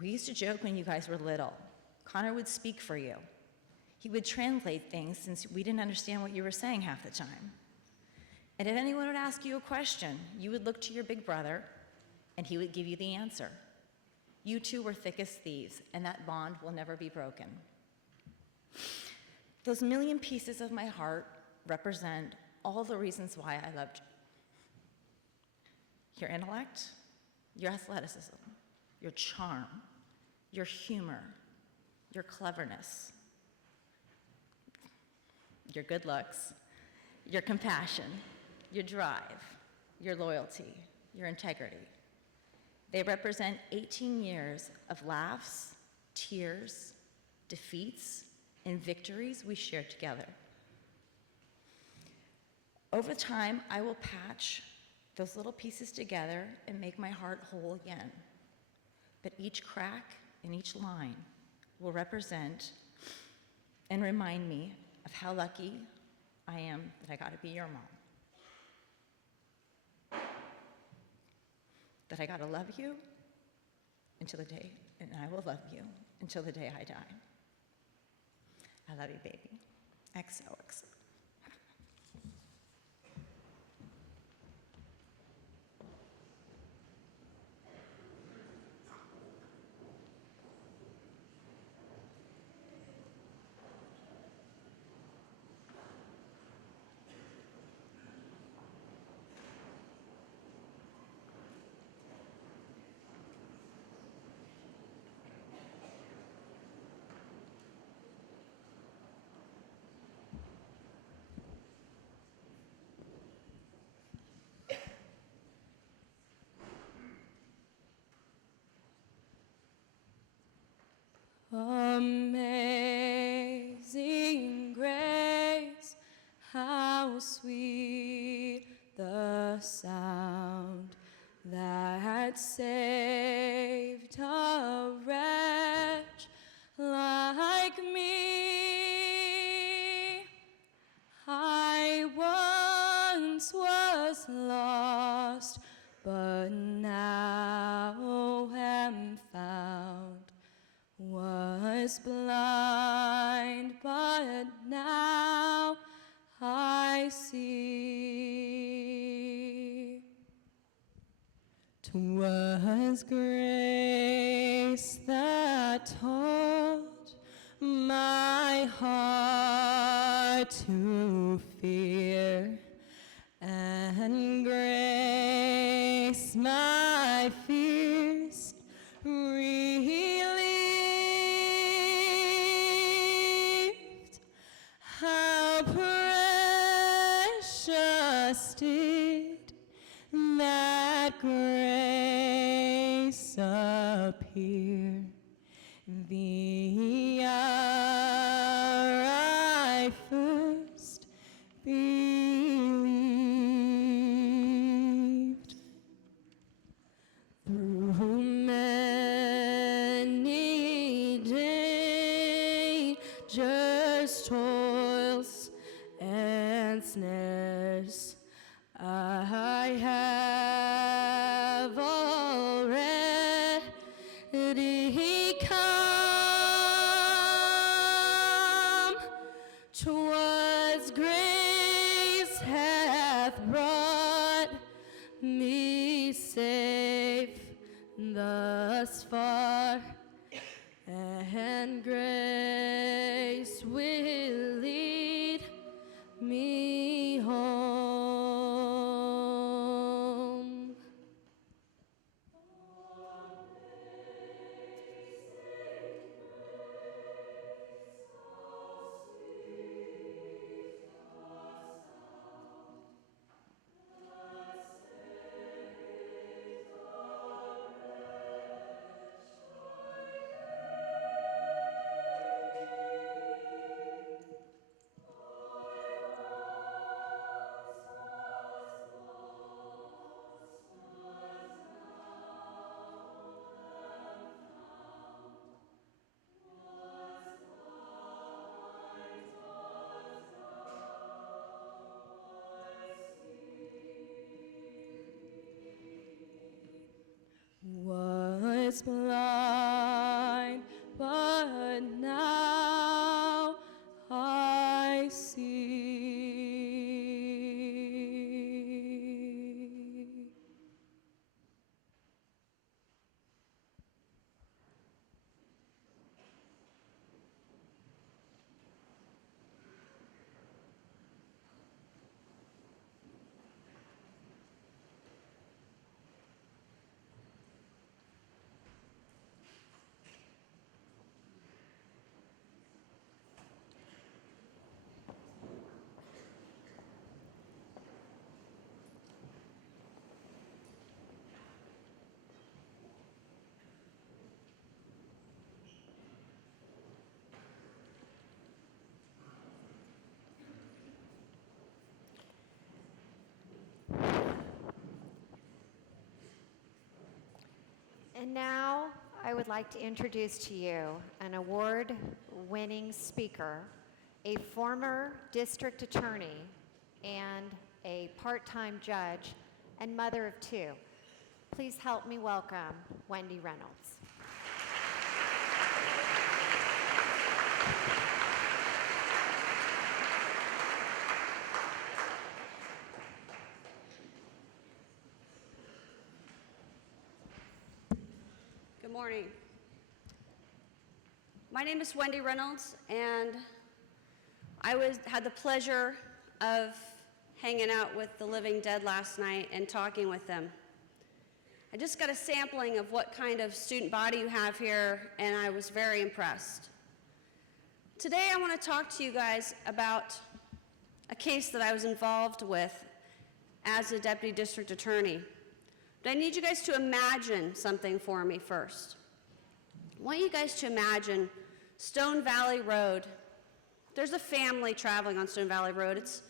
We used to joke when you guys were little. Connor would speak for you. He would translate things since we didn't understand what you were saying half the time. And if anyone would ask you a question, you would look to your big brother and he would give you the answer. You two were thick as thieves, and that bond will never be broken. Those million pieces of my heart represent all the reasons why I loved you. Your intellect, your athleticism, your charm, your humor, your cleverness, your good looks, your compassion, your drive, your loyalty, your integrity. They represent 18 years of laughs, tears, defeats, and victories we shared together. Over time, I will patch those little pieces together and make my heart whole again. But each crack and each line will represent and remind me of how lucky I am that I got to be your mom. That I got to love you until the day, and I will love you until the day I die. I love you, baby. XOXO. be the sound that saved a wretch like me. I once was lost, but now am found. Was blind, but now I see. 'Twas grace that taught my heart to fear, and grace my fears relieved. How precious did that grace appear the hour I first believed. Through many dangers, toils, and snares, I have already come. 'Twas grace hath brought me safe thus far, and grace will lead me home. Was blind, but now I see. And now I would like to introduce to you an award-winning speaker, a former district attorney, and a part-time judge, and mother of two. Please help me welcome Wendy Reynolds. Good morning. My name is Wendy Reynolds, and I had the pleasure of hanging out with the living dead last night and talking with them. I just got a sampling of what kind of student body you have here, and I was very impressed. Today I want to talk to you guys about a case that I was involved with as a deputy district attorney. But I need you guys to imagine something for me first. I want you guys to imagine Stone Valley Road. There's a family traveling on Stone Valley Road. It's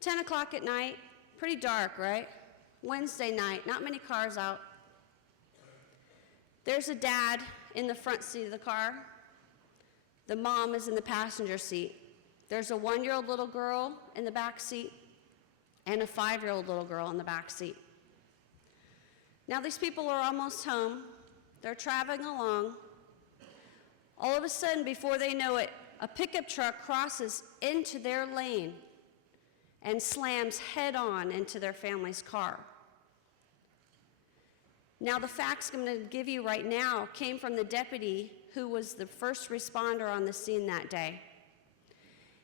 10 o'clock at night, pretty dark, right? Wednesday night, not many cars out. There's a dad in the front seat of the car. The mom is in the passenger seat. There's a 1-year-old little girl in the back seat and a 5-year-old little girl in the back seat. Now these people are almost home. They're traveling along. All of a sudden, before they know it, a pickup truck crosses into their lane and slams head-on into their family's car. Now, the facts I'm going to give you right now came from the deputy who was the first responder on the scene that day.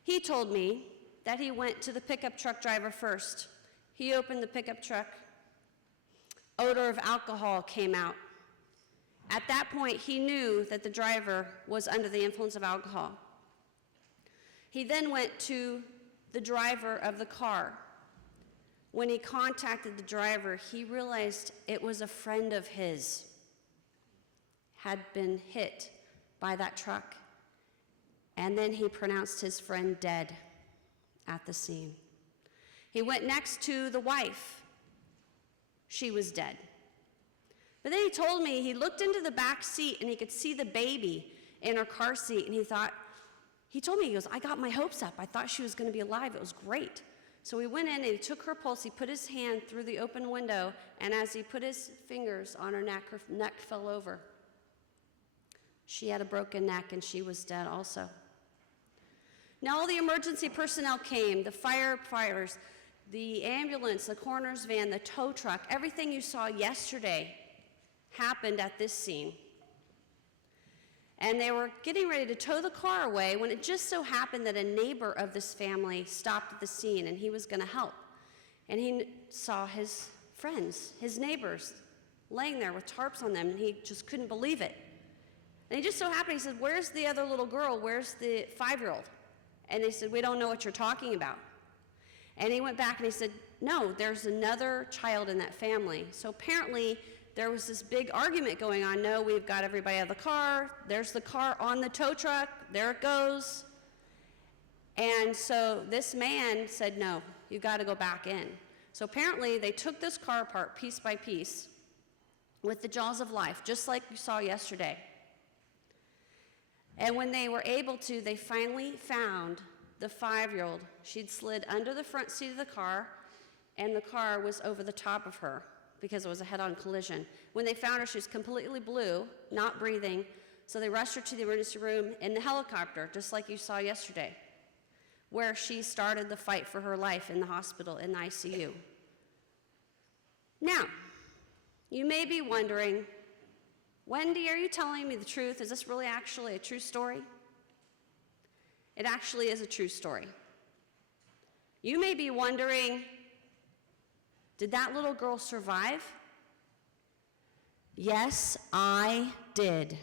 He told me that he went to the pickup truck driver first. He opened the pickup truck. Odor of alcohol came out. At that point, he knew that the driver was under the influence of alcohol. He then went to the driver of the car. When he contacted the driver, he realized it was a friend of his had been hit by that truck. And then he pronounced his friend dead at the scene. He went next to the wife. She was dead. But then he told me he looked into the back seat and he could see the baby in her car seat, and he told me, he goes, I got my hopes up. I thought she was going to be alive. It was great. So he went in and he took her pulse. He put his hand through the open window, and as he put his fingers on her neck fell over. She had a broken neck and she was dead also. Now all the emergency personnel came, the firefighters, the ambulance, the coroner's van, the tow truck, everything you saw yesterday happened at this scene. And they were getting ready to tow the car away when it just so happened that a neighbor of this family stopped at the scene, and he was going to help. And he saw his friends, his neighbors, laying there with tarps on them, and he just couldn't believe it. And he just so happened, he said, where's the other little girl? Where's the 5-year-old? And they said, we don't know what you're talking about. And he went back and he said, no, there's another child in that family. So apparently there was this big argument going on. No, we've got everybody out of the car. There's the car on the tow truck. There it goes. And so this man said, no, you got to go back in. So apparently they took this car apart piece by piece with the jaws of life, just like you saw yesterday. And when they were able to, they finally found the 5-year-old. She'd slid under the front seat of the car, and the car was over the top of her because it was a head-on collision. When they found her, she was completely blue, not breathing, so they rushed her to the emergency room in the helicopter, just like you saw yesterday, where she started the fight for her life in the hospital, in the ICU. Now, you may be wondering, Wendy, are you telling me the truth? Is this really actually a true story? It actually is a true story. You may be wondering, did that little girl survive? Yes, I did.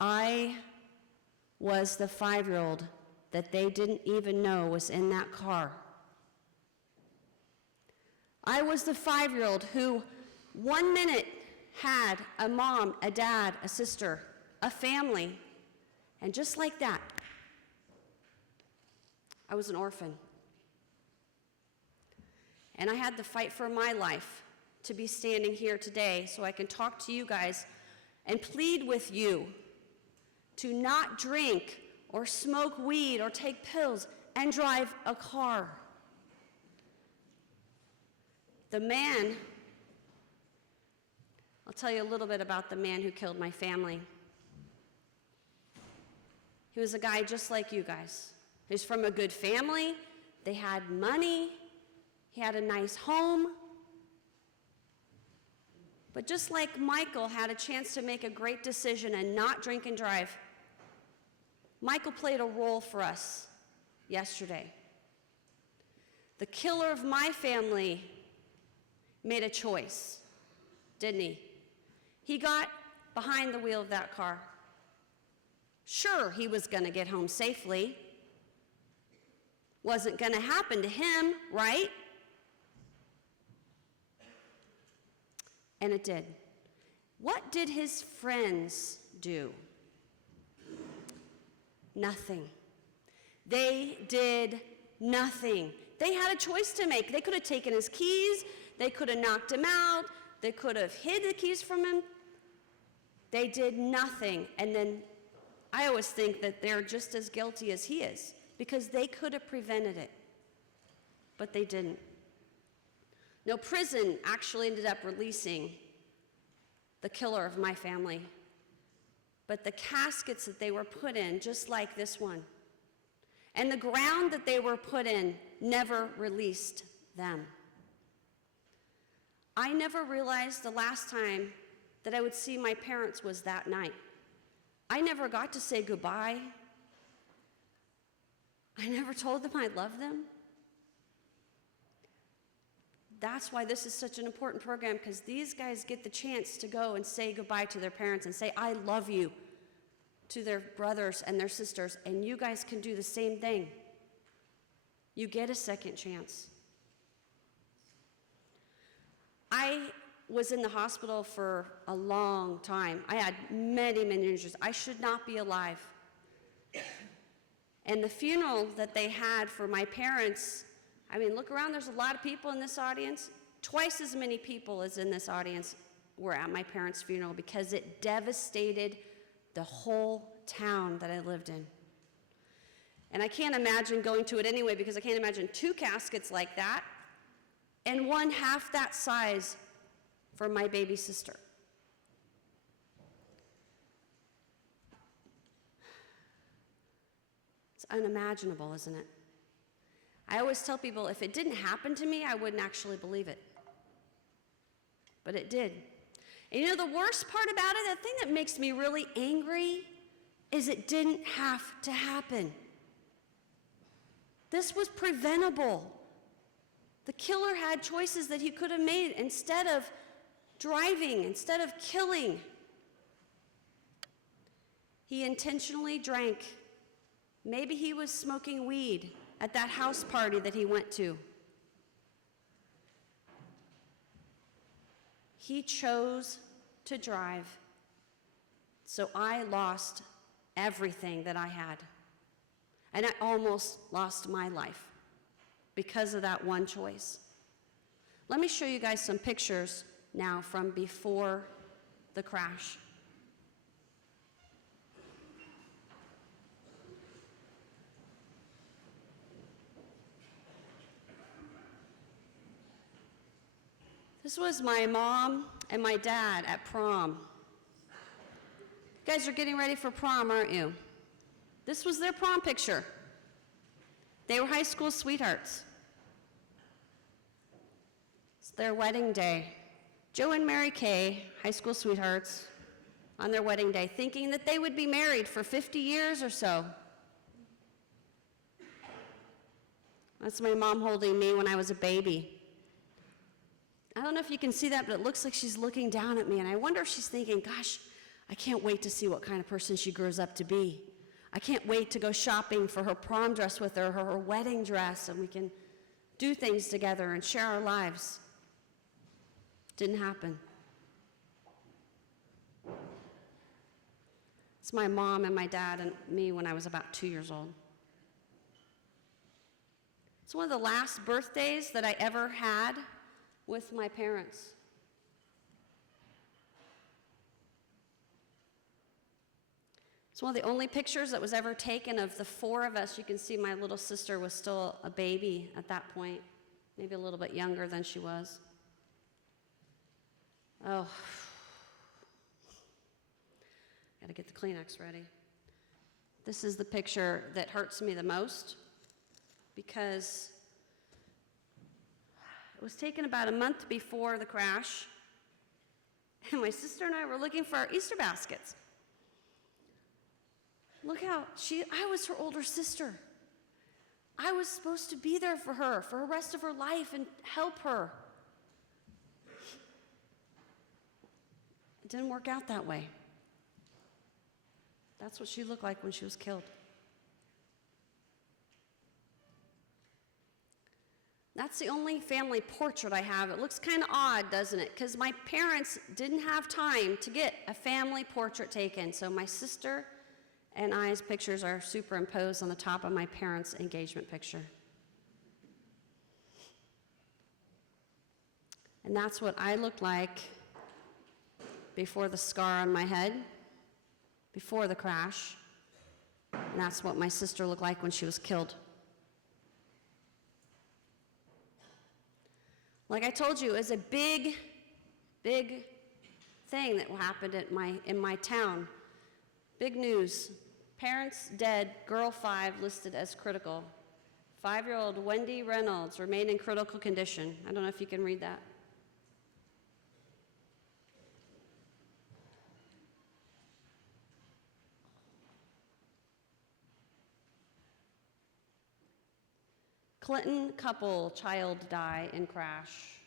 I was the 5-year-old that they didn't even know was in that car. I was the 5-year-old who 1 minute had a mom, a dad, a sister, a family, and just like that, I was an orphan. And I had to fight for my life to be standing here today so I can talk to you guys and plead with you to not drink or smoke weed or take pills and drive a car. The man, I'll tell you a little bit about the man who killed my family. He was a guy just like you guys. He was from a good family. They had money. He had a nice home. But just like Michael had a chance to make a great decision and not drink and drive, Michael played a role for us yesterday. The killer of my family made a choice, didn't he? He got behind the wheel of that car. Sure, he was going to get home safely. Wasn't going to happen to him, right? And it did. What did his friends do? Nothing. They did nothing. They had a choice to make. They could have taken his keys. They could have knocked him out. They could have hid the keys from him. They did nothing. And then I always think that they're just as guilty as he is because they could have prevented it, but they didn't. No, prison actually ended up releasing the killer of my family. But the caskets that they were put in, just like this one, and the ground that they were put in never released them. I never realized the last time that I would see my parents was that night. I never got to say goodbye. I never told them I loved them. That's why this is such an important program, because these guys get the chance to go and say goodbye to their parents and say, I love you, to their brothers and their sisters, and you guys can do the same thing. You get a second chance. I was in the hospital for a long time. I had many, many injuries. I should not be alive. And the funeral that they had for my parents, I mean, look around, there's a lot of people in this audience. Twice as many people as in this audience were at my parents' funeral because it devastated the whole town that I lived in. And I can't imagine going to it anyway because I can't imagine two caskets like that and one half that size for my baby sister. It's unimaginable, isn't it? I always tell people, if it didn't happen to me, I wouldn't actually believe it. But it did. And you know the worst part about it, the thing that makes me really angry, is it didn't have to happen. This was preventable. The killer had choices that he could have made instead of driving, instead of killing. He intentionally drank. Maybe he was smoking weed at that house party that he went to. He chose to drive, so I lost everything that I had. And I almost lost my life because of that one choice. Let me show you guys some pictures now from before the crash. This was my mom and my dad at prom. You guys are getting ready for prom, aren't you? This was their prom picture. They were high school sweethearts. It's their wedding day. Joe and Mary Kay, high school sweethearts, on their wedding day, thinking that they would be married for 50 years or so. That's my mom holding me when I was a baby. I don't know if you can see that, but it looks like she's looking down at me, and I wonder if she's thinking, gosh, I can't wait to see what kind of person she grows up to be. I can't wait to go shopping for her prom dress with her, her wedding dress, and we can do things together and share our lives. Didn't happen. It's my mom and my dad and me when I was about 2 years old. It's one of the last birthdays that I ever had with my parents. It's one of the only pictures that was ever taken of the four of us. You can see my little sister was still a baby at that point, maybe a little bit younger than she was. Oh, gotta get the Kleenex ready. This is the picture that hurts me the most because it was taken about a month before the crash, and my sister and I were looking for our Easter baskets. Look how I was her older sister. I was supposed to be there for her for the rest of her life and help her. It didn't work out that way. That's what she looked like when she was killed. That's the only family portrait I have. It looks kind of odd, doesn't it? Because my parents didn't have time to get a family portrait taken. So my sister and I's pictures are superimposed on the top of my parents' engagement picture. And that's what I looked like before the scar on my head, before the crash. And that's what my sister looked like when she was killed. Like I told you, it was a big, big thing that happened in my town. Big news. Parents dead, girl 5 listed as critical. 5-year-old Wendy Reynolds remained in critical condition. I don't know if you can read that. Clinton couple, child die in crash.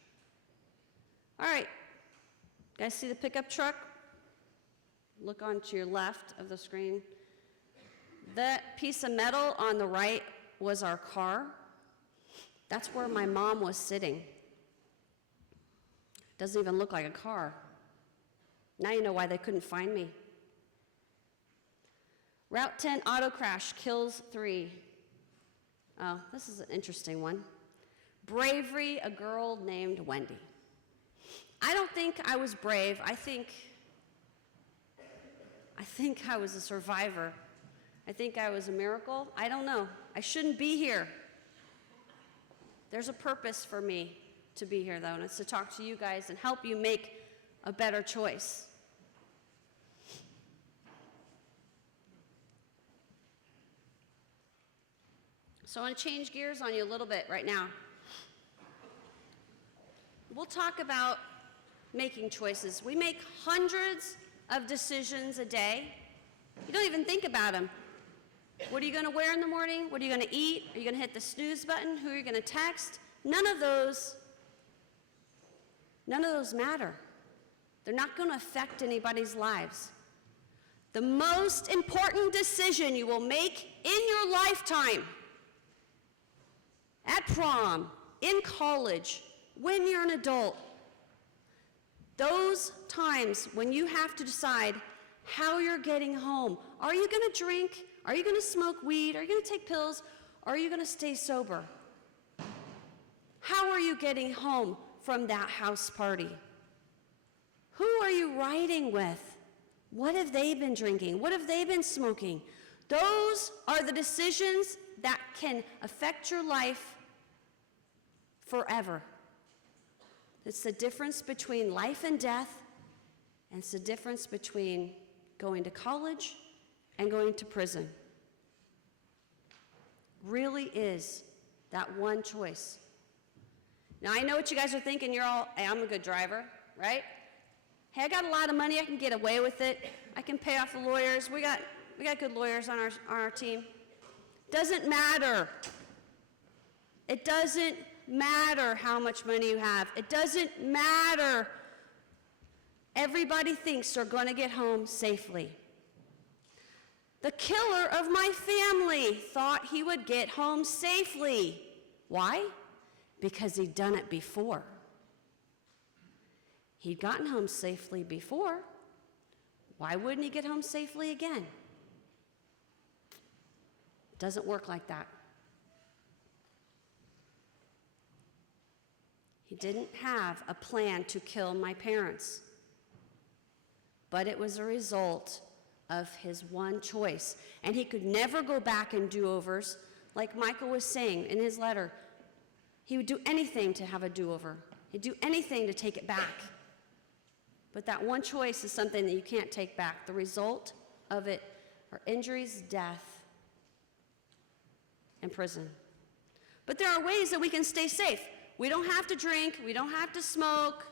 All right, guys see the pickup truck? Look on to your left of the screen. That piece of metal on the right was our car. That's where my mom was sitting. Doesn't even look like a car. Now you know why they couldn't find me. Route 10 auto crash kills 3. Oh, this is an interesting one. Bravery, a girl named Wendy. I don't think I was brave. I think I was a survivor. I think I was a miracle. I don't know. I shouldn't be here. There's a purpose for me to be here, though, and it's to talk to you guys and help you make a better choice. So I want to change gears on you a little bit right now. We'll talk about making choices. We make hundreds of decisions a day. You don't even think about them. What are you going to wear in the morning? What are you going to eat? Are you going to hit the snooze button? Who are you going to text? None of those matter. They're not going to affect anybody's lives. The most important decision you will make in your lifetime, at prom, in college, when you're an adult, those times when you have to decide how you're getting home. Are you going to drink? Are you going to smoke weed? Are you going to take pills? Or are you going to stay sober? How are you getting home from that house party? Who are you riding with? What have they been drinking? What have they been smoking? Those are the decisions that can affect your life forever. It's the difference between life and death, and it's the difference between going to college and going to prison. Really is that one choice. Now, I know what you guys are thinking. You're all, hey, I'm a good driver, right? Hey, I got a lot of money. I can get away with it. I can pay off the lawyers. We got good lawyers on our team. Doesn't matter. It doesn't matter how much money you have. It doesn't matter. Everybody thinks they're going to get home safely. The killer of my family thought he would get home safely. Why? Because he'd done it before. He'd gotten home safely before. Why wouldn't he get home safely again? It doesn't work like that. He didn't have a plan to kill my parents, but it was a result of his one choice. And he could never go back and do-overs. Like Michael was saying in his letter, he would do anything to have a do-over. He'd do anything to take it back. But that one choice is something that you can't take back. The result of it are injuries, death, and prison. But there are ways that we can stay safe. We don't have to drink, we don't have to smoke.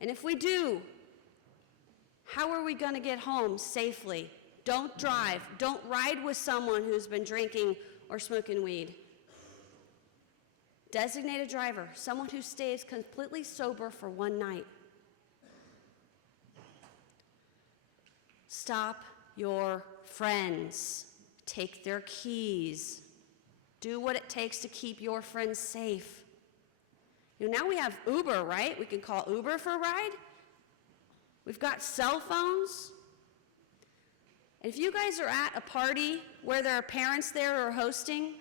And if we do, how are we going to get home safely? Don't drive. Don't ride with someone who's been drinking or smoking weed. Designated driver, someone who stays completely sober for one night. Stop your friends. Take their keys. Do what it takes to keep your friends safe. You know, now we have Uber, right? We can call Uber for a ride. We've got cell phones. And if you guys are at a party where there are parents there or hosting,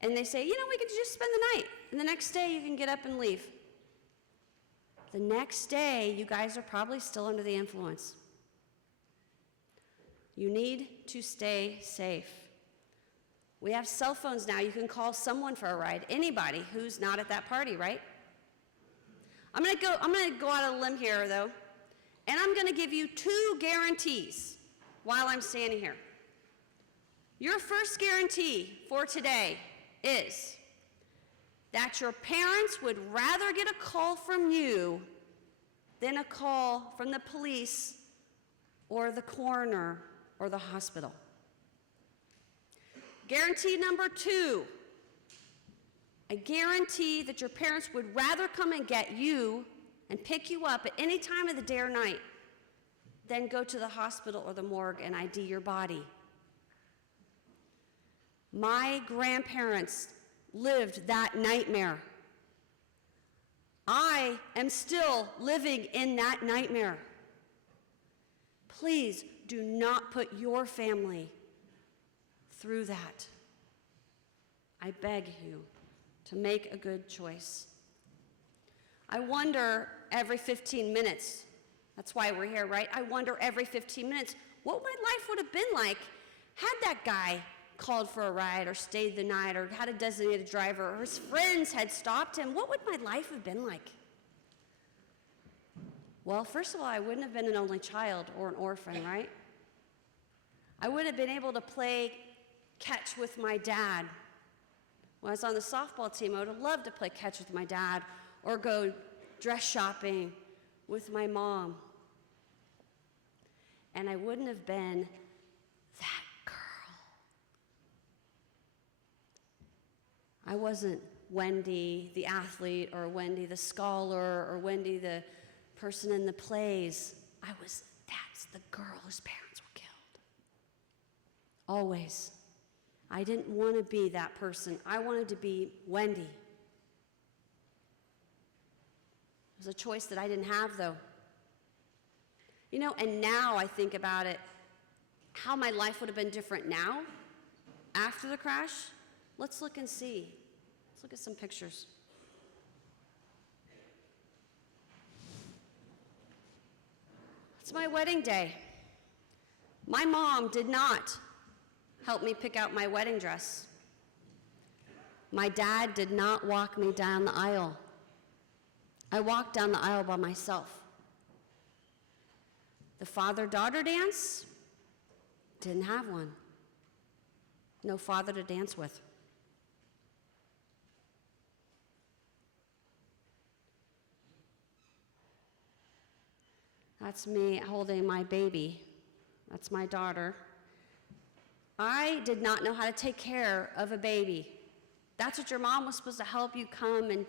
and they say, you know, we could just spend the night, and the next day you can get up and leave. The next day, you guys are probably still under the influence. You need to stay safe. We have cell phones now. You can call someone for a ride, anybody who's not at that party, right? I'm gonna go out on a limb here, though, and I'm gonna give you 2 guarantees while I'm standing here. Your first guarantee for today is that your parents would rather get a call from you than a call from the police or the coroner or the hospital. Guarantee number 2, I guarantee that your parents would rather come and get you and pick you up at any time of the day or night than go to the hospital or the morgue and ID your body. My grandparents lived that nightmare. I am still living in that nightmare. Please do not put your family through that. I beg you to make a good choice. I wonder every 15 minutes, that's why we're here, right? I wonder every 15 minutes what my life would have been like had that guy called for a ride or stayed the night or had a designated driver or his friends had stopped him. What would my life have been like? Well, first of all, I wouldn't have been an only child or an orphan, right? I wouldn't have been able to play catch with my dad. When I was on the softball team, I would have loved to play catch with my dad or go dress shopping with my mom. And I wouldn't have been that girl. I wasn't Wendy the athlete or Wendy the scholar or Wendy the person in the plays. That's the girl whose parents were killed. Always. I didn't want to be that person. I wanted to be Wendy. It was a choice that I didn't have, though. You know, and now I think about it, how my life would have been different now, after the crash. Let's look and see. Let's look at some pictures. It's my wedding day. My mom did not help me pick out my wedding dress. My dad did not walk me down the aisle. I walked down the aisle by myself. The father-daughter dance, didn't have one. No father to dance with. That's me holding my baby. That's my daughter. I did not know how to take care of a baby. That's what your mom was supposed to help you come and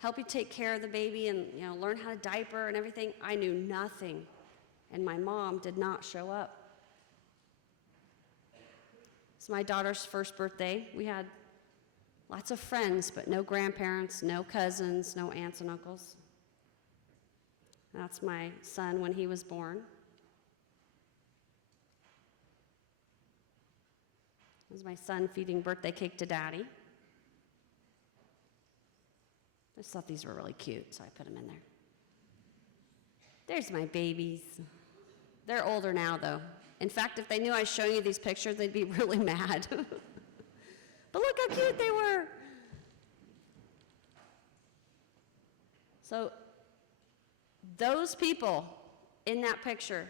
help you take care of the baby and, you know, learn how to diaper and everything. I knew nothing, and my mom did not show up. It's my daughter's first birthday. We had lots of friends, but no grandparents, no cousins, no aunts and uncles. That's my son when he was born. This is my son feeding birthday cake to Daddy. I just thought these were really cute, so I put them in there. There's my babies. They're older now, though. In fact, if they knew I was showing you these pictures, they'd be really mad. But look how cute they were. So those people in that picture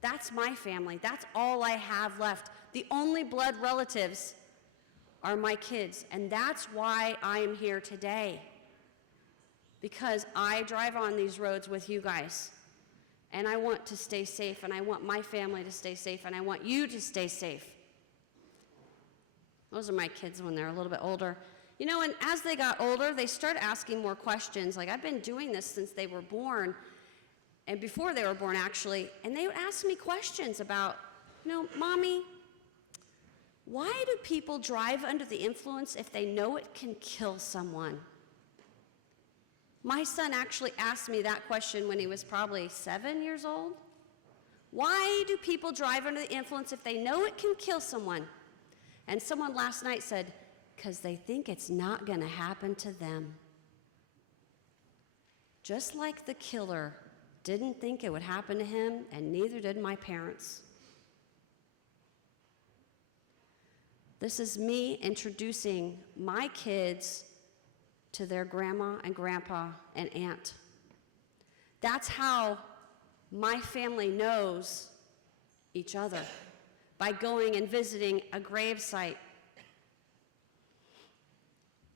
that's my family. That's all I have left. The only blood relatives are my kids, and that's why I am here today. Because I drive on these roads with you guys, and I want to stay safe, and I want my family to stay safe, and I want you to stay safe. Those are my kids when they're a little bit older. You know, and as they got older, they started asking more questions. Like, I've been doing this since they were born, and before they were born, actually, and they would ask me questions about, you know, Mommy, why do people drive under the influence if they know it can kill someone? My son actually asked me that question when he was probably 7 years old. Why do people drive under the influence if they know it can kill someone? And someone last night said, because they think it's not going to happen to them. Just like the killer didn't think it would happen to him, and neither did my parents. This is me introducing my kids to their grandma and grandpa and aunt. That's how my family knows each other, by going and visiting a gravesite.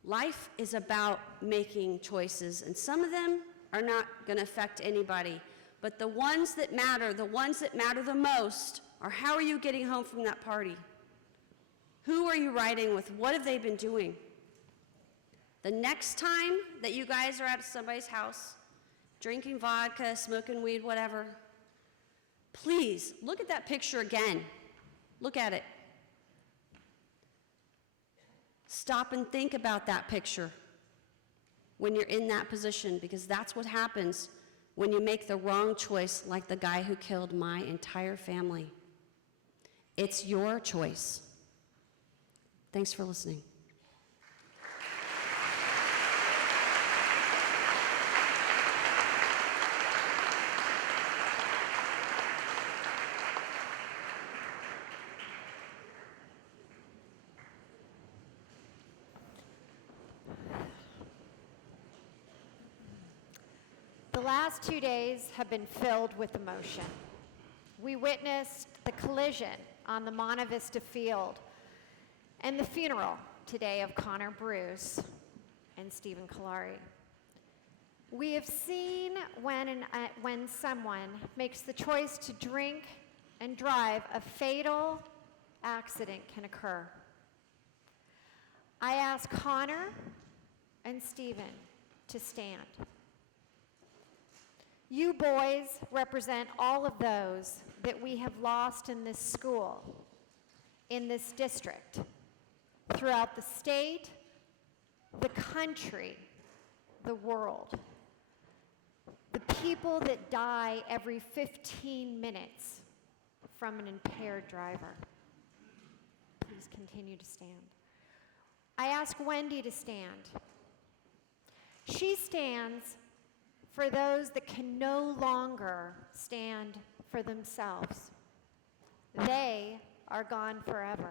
Life is about making choices, and some of them are not going to affect anybody, but the ones that matter the most are how are you getting home from that party? Who are you riding with? What have they been doing? The next time that you guys are at somebody's house, drinking vodka, smoking weed, whatever, please look at that picture again. Look at it. Stop and think about that picture when you're in that position, because that's what happens when you make the wrong choice, like the guy who killed my entire family. It's your choice. Thanks for listening. The last 2 days have been filled with emotion. We witnessed the collision on the Monte Vista field and the funeral today of Connor Bruce and Stephen Kalari. We have seen when someone makes the choice to drink and drive, a fatal accident can occur. I ask Connor and Stephen to stand. You boys represent all of those that we have lost in this school, in this district, throughout the state, the country, the world. The people that die every 15 minutes from an impaired driver. Please continue to stand. I ask Wendy to stand. She stands for those that can no longer stand for themselves. They are gone forever.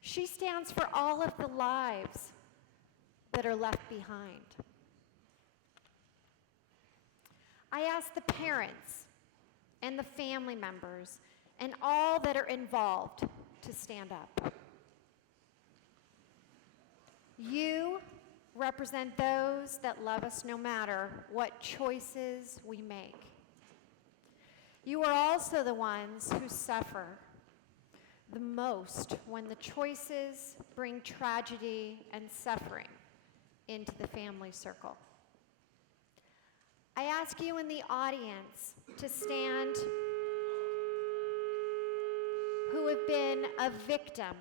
She stands for all of the lives that are left behind. I ask the parents and the family members and all that are involved to stand up. You represent those that love us no matter what choices we make. You are also the ones who suffer the most when the choices bring tragedy and suffering into the family circle. I ask you in the audience to stand who have been a victim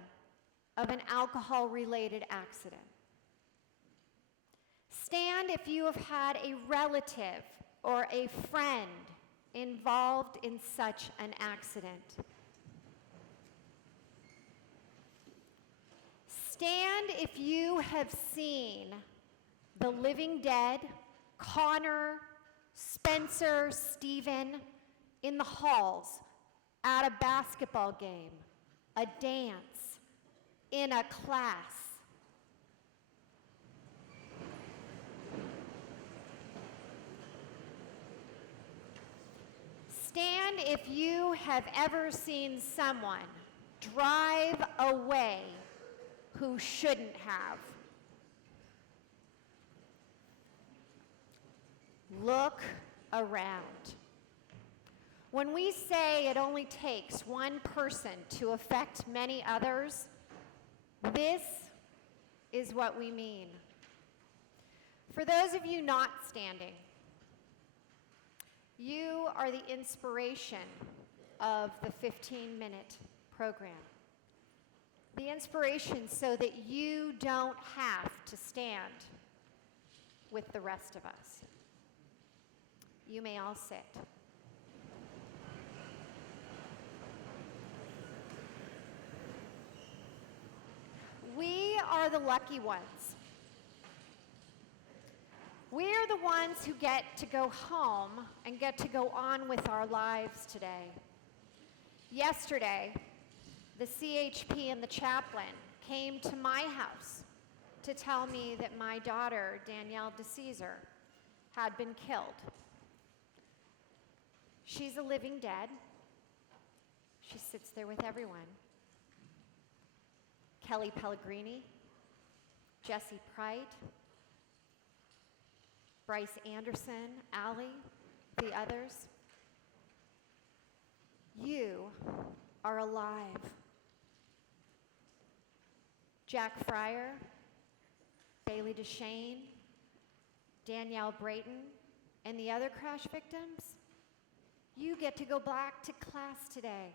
of an alcohol-related accident. Stand if you have had a relative or a friend involved in such an accident. Stand if you have seen the living dead, Connor, Spencer, Stephen, in the halls, at a basketball game, a dance, in a class. Stand if you have ever seen someone drive away who shouldn't have. Look around. When we say it only takes one person to affect many others, this is what we mean. For those of you not standing, you are the inspiration of the 15-minute program. The inspiration so that you don't have to stand with the rest of us. You may all sit. are the lucky ones. We're the ones who get to go home and get to go on with our lives today. Yesterday, the CHP and the chaplain came to my house to tell me that my daughter, Danielle DeCesar, had been killed. She's a living dead. She sits there with everyone. Kelly Pellegrini, Jesse Pride, Bryce Anderson, Allie, the others. You are alive. Jack Fryer, Bailey DeShane, Danielle Brayton, and the other crash victims, you get to go back to class today.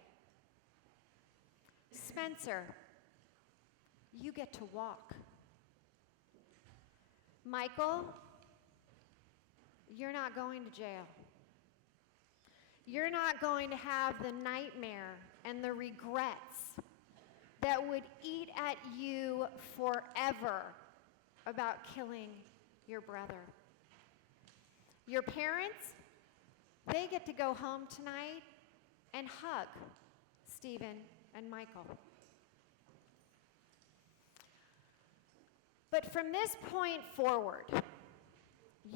Spencer, you get to walk. Michael, you're not going to jail. You're not going to have the nightmare and the regrets that would eat at you forever about killing your brother. Your parents, they get to go home tonight and hug Stephen and Michael. But from this point forward,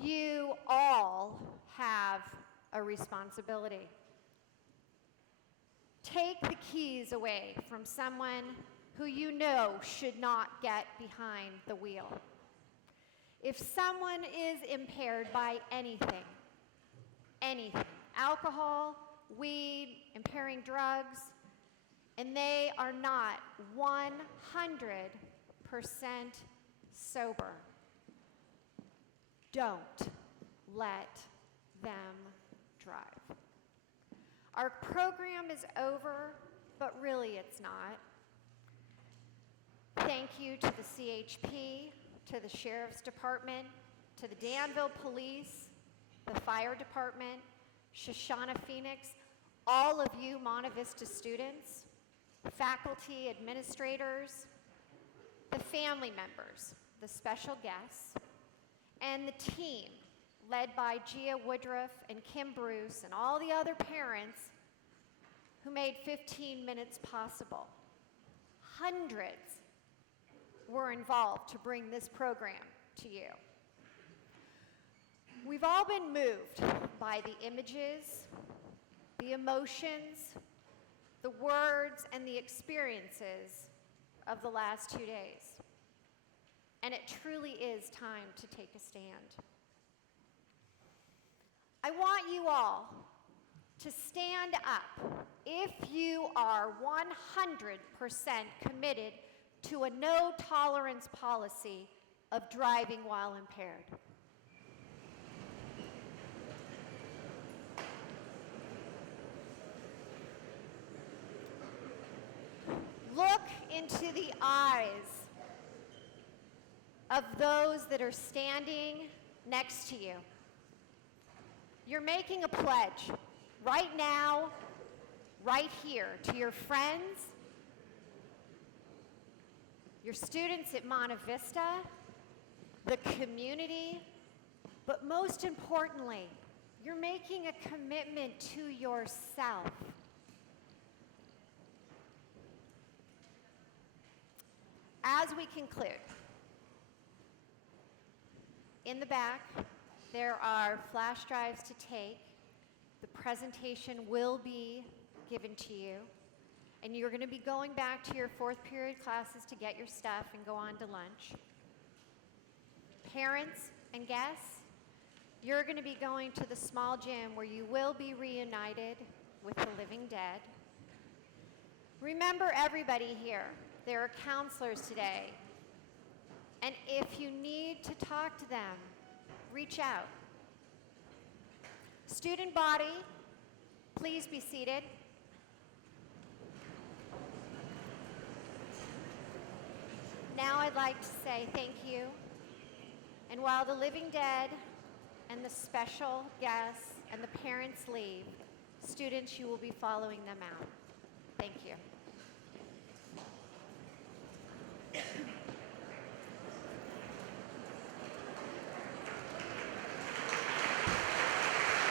you all have a responsibility. Take the keys away from someone who you know should not get behind the wheel. If someone is impaired by anything, alcohol, weed, impairing drugs, and they are not 100% sober, don't let them drive. Our program is over, but really it's not. Thank you to the CHP, to the Sheriff's Department, to the Danville Police, the Fire Department, Shoshana Phoenix, all of you Monte Vista students, faculty, administrators, the family members, the special guests, and the team led by Gia Woodruff and Kim Bruce and all the other parents who made 15 minutes possible. Hundreds were involved to bring this program to you. We've all been moved by the images, the emotions, the words, and the experiences of the last 2 days. And it truly is time to take a stand. I want you all to stand up if you are 100% committed to a no tolerance policy of driving while impaired. Look into the eyes of those that are standing next to you. You're making a pledge right now, right here, to your friends, your students at Monte Vista, the community, but most importantly, you're making a commitment to yourself. As we conclude, in the back, there are flash drives to take. The presentation will be given to you. And you're going to be going back to your fourth period classes to get your stuff and go on to lunch. Parents and guests, you're going to be going to the small gym where you will be reunited with the living dead. Remember everybody here. There are counselors today. And if you need to talk to them, reach out. Student body, please be seated. Now I'd like to say thank you. And while the living dead and the special guests and the parents leave, students, you will be following them out. Thank you.